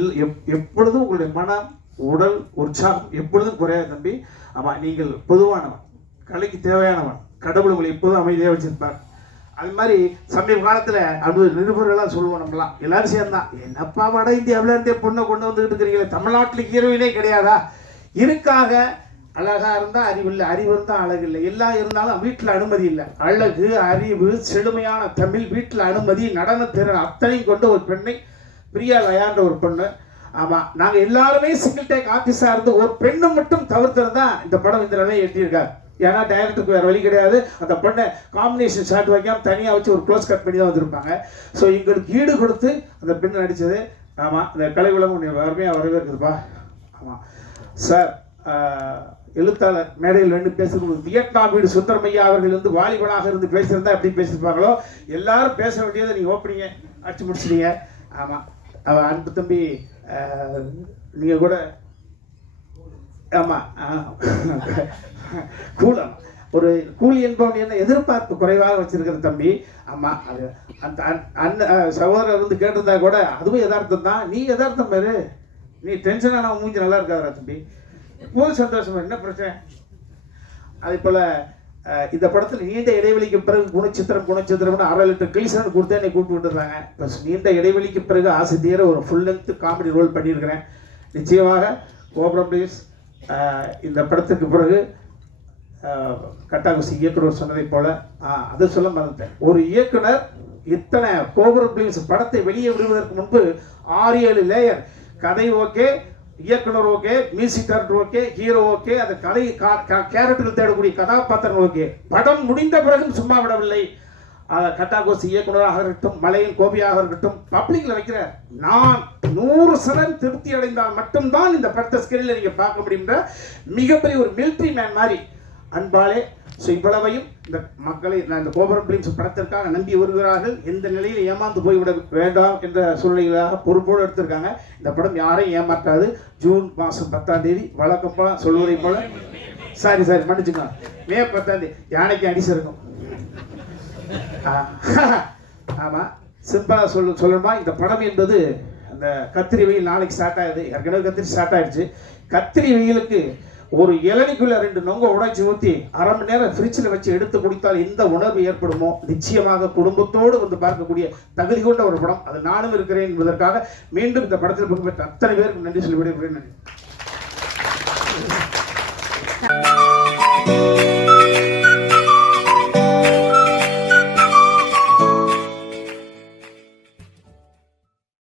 எப்பொழுதும் உங்களுடைய மனம் உடல் உற்சாகம் எப்பொழுதும் குறையாது தம்பி. ஆமாம் நீங்கள் பொதுவானவன், கலைக்கு தேவையானவன், கடவுள் உங்களை எப்போதும் அமைதியாக வச்சிருப்பார். அது மாதிரி சமீப காலத்தில் அது நிருபர்களாக சொல்லுவோம் நம்மளாம் எல்லாரும் சேர்ந்தான், என்னப்பா வட இந்தியாவில இருந்தே பொண்ணை கொண்டு வந்துக்கிட்டு இருக்கிறீங்களே, தமிழ்நாட்டில் ஹீரோயினே கிடையாதா? இருக்காக அழகா இருந்தால் அறிவு இல்லை, அறிவு இருந்தால் அழகு இல்லை, எல்லாம் இருந்தாலும் வீட்டில் அனுமதி இல்லை. அழகு, அறிவு, செழுமையான தமிழ், வீட்டில் அனுமதி, நடன திறன் அத்தனையும் கொண்டு ஒரு பெண்ணை பிரியா லயான்ற ஒரு பொண்ணு. ஆமாம் நாங்கள் எல்லாருமே சிங்கிள் டேக் ஆர்டிஸ்டாக இருந்து ஒரு பெண்ணை மட்டும் தவிர்த்திருந்தா இந்த படம் இந்த நிலையை எட்டியிருக்காரு. ஏன்னா டைரக்டருக்கு வேறு வழி கிடையாது. அந்த பொண்ணை காம்பினேஷன் ஷாட் வைக்காமல் தனியாக வச்சு ஒரு க்ளோஸ் கட் பண்ணி தான் வந்திருப்பாங்க. ஸோ எங்களுக்கு ஈடு கொடுத்து அந்த பெண்ணை நடித்தது. ஆமாம் இந்த கலை உலகம் அருமையாக வரவேற்குதுப்பா. ஆமாம் சார் எழுத்தாளர் மேடையில் ரெண்டு பேசும்போது வியட்நாம் வீடு சுந்தரமையா அவர்கள் வந்து வாலிபனாக இருந்து பேசியிருந்தா எப்படி பேசியிருப்பாங்களோ எல்லாரும் பேச வேண்டியதை நீங்கள் ஓப்பனிங்க அடிச்சு முடிச்சிட்டீங்க. ஆமாம் அன்பு தம்பி நீங்கள் கூட ஆமாம் கூலம் ஒரு கூலி என்பவன் என்ன எதிர்பார்ப்பு குறைவாக வச்சிருக்கிற தம்பி. ஆமாம் அது அந்த சகோதரர் வந்து கேட்டிருந்தா கூட அதுவும் யதார்த்தம் தான். நீ யதார்த்தம் பேரு, நீ டென்ஷனான மூஞ்சி நல்லா இருக்காதா தம்பி, எப்போதும் சந்தோஷமா, என்ன பிரச்சனை? அதே போல் இந்த படத்தில் நீண்ட இடைவெளிக்கு பிறகு குணச்சித்திரம்னு 1/2 லிட்டர் கிளீசன் கொடுத்து என்னை கூப்பிட்டு விட்டுறாங்க. ப்ளஸ் நீண்ட இடைவெளிக்கு பிறகு ஆசை தீர ஒரு ஃபுல் லென்த் காமெடி ரோல் பண்ணியிருக்கிறேன். நிச்சயமாக கோபுரம் ப்ளீஸ் இந்த படத்துக்கு பிறகு கட்டாகுசி இயக்குனர் சொன்னதை போல அதை சொல்ல மறந்துட்டேன். ஒரு இயக்குனர் இத்தனை கோபுரம் ப்ளீஸ் படத்தை வெளியே விடுவதற்கு முன்பு 6-7 லேயர், கதை ஓகே, இயக்குனர் okay, music director okay, hero okay, அந்த கதை கேரக்டர்கள் தேடக்கூடிய கதாபாத்திரம் ஓகே. படம் முடிந்த பிறகும் சும்மா விடவில்லை. கட்டாகோசி இயக்குனராக இருக்கட்டும், மலையின் கோபியாக இருக்கட்டும், பப்ளிக்ல வைக்கிற நான் 100% திருப்தி அடைந்தால் மட்டும்தான் இந்த படத்தை ஸ்கிரீனில் நீங்க பார்க்க முடியுன்ற மிகப்பெரிய ஒரு மிலிட்ரி மேன் மாதிரி அன்பாலே. ஸோ இவ்வளவையும் இந்த மக்களை நான் இந்த கோபுரம் பிலிம்ஸ் படத்திற்காக நம்பி வருகிறார்கள். எந்த நிலையில் ஏமாந்து போய்விட வேண்டாம் என்ற சூழ்நிலைகளாக பொறுப்போடு எடுத்திருக்காங்க. இந்த படம் யாரையும் ஏமாற்றாது. ஜூன் மாதம் 10ஆம் தேதி வழக்கம் போல சொல்வதை போல சாரி மன்னிச்சுக்கோங்க, மே 10ஆம் தேதி யானைக்கு அடிச்சு இருக்கும். ஆமாம் சிம்பிளாக சொல்லணுமா, இந்த படம் என்பது அந்த கத்திரி வெயில் நாளைக்கு ஸ்டார்ட் ஆகுது. ஏற்கனவே கத்திரி ஸ்டார்ட் ஆகிடுச்சு. கத்திரி வெயிலுக்கு ஒரு இளநிக்குள்ள 2 நொங்க உடைச்சி ஊற்றி 1/2 மணி நேரம் ஃப்ரிட்ஜில் வச்சு எடுத்து குடித்தால் எந்த உணர்வு ஏற்படுமோ நிச்சயமாக குடும்பத்தோடு வந்து பார்க்கக்கூடிய தகுதி கொண்ட ஒரு படம். அது நானும் இருக்கிறேன் என்பதற்காக மீண்டும் இந்த படத்தில் பங்கு பெற்ற அத்தனை பேருக்கு நன்றி சொல்லி விடைபெறுகிறேன். நன்றி.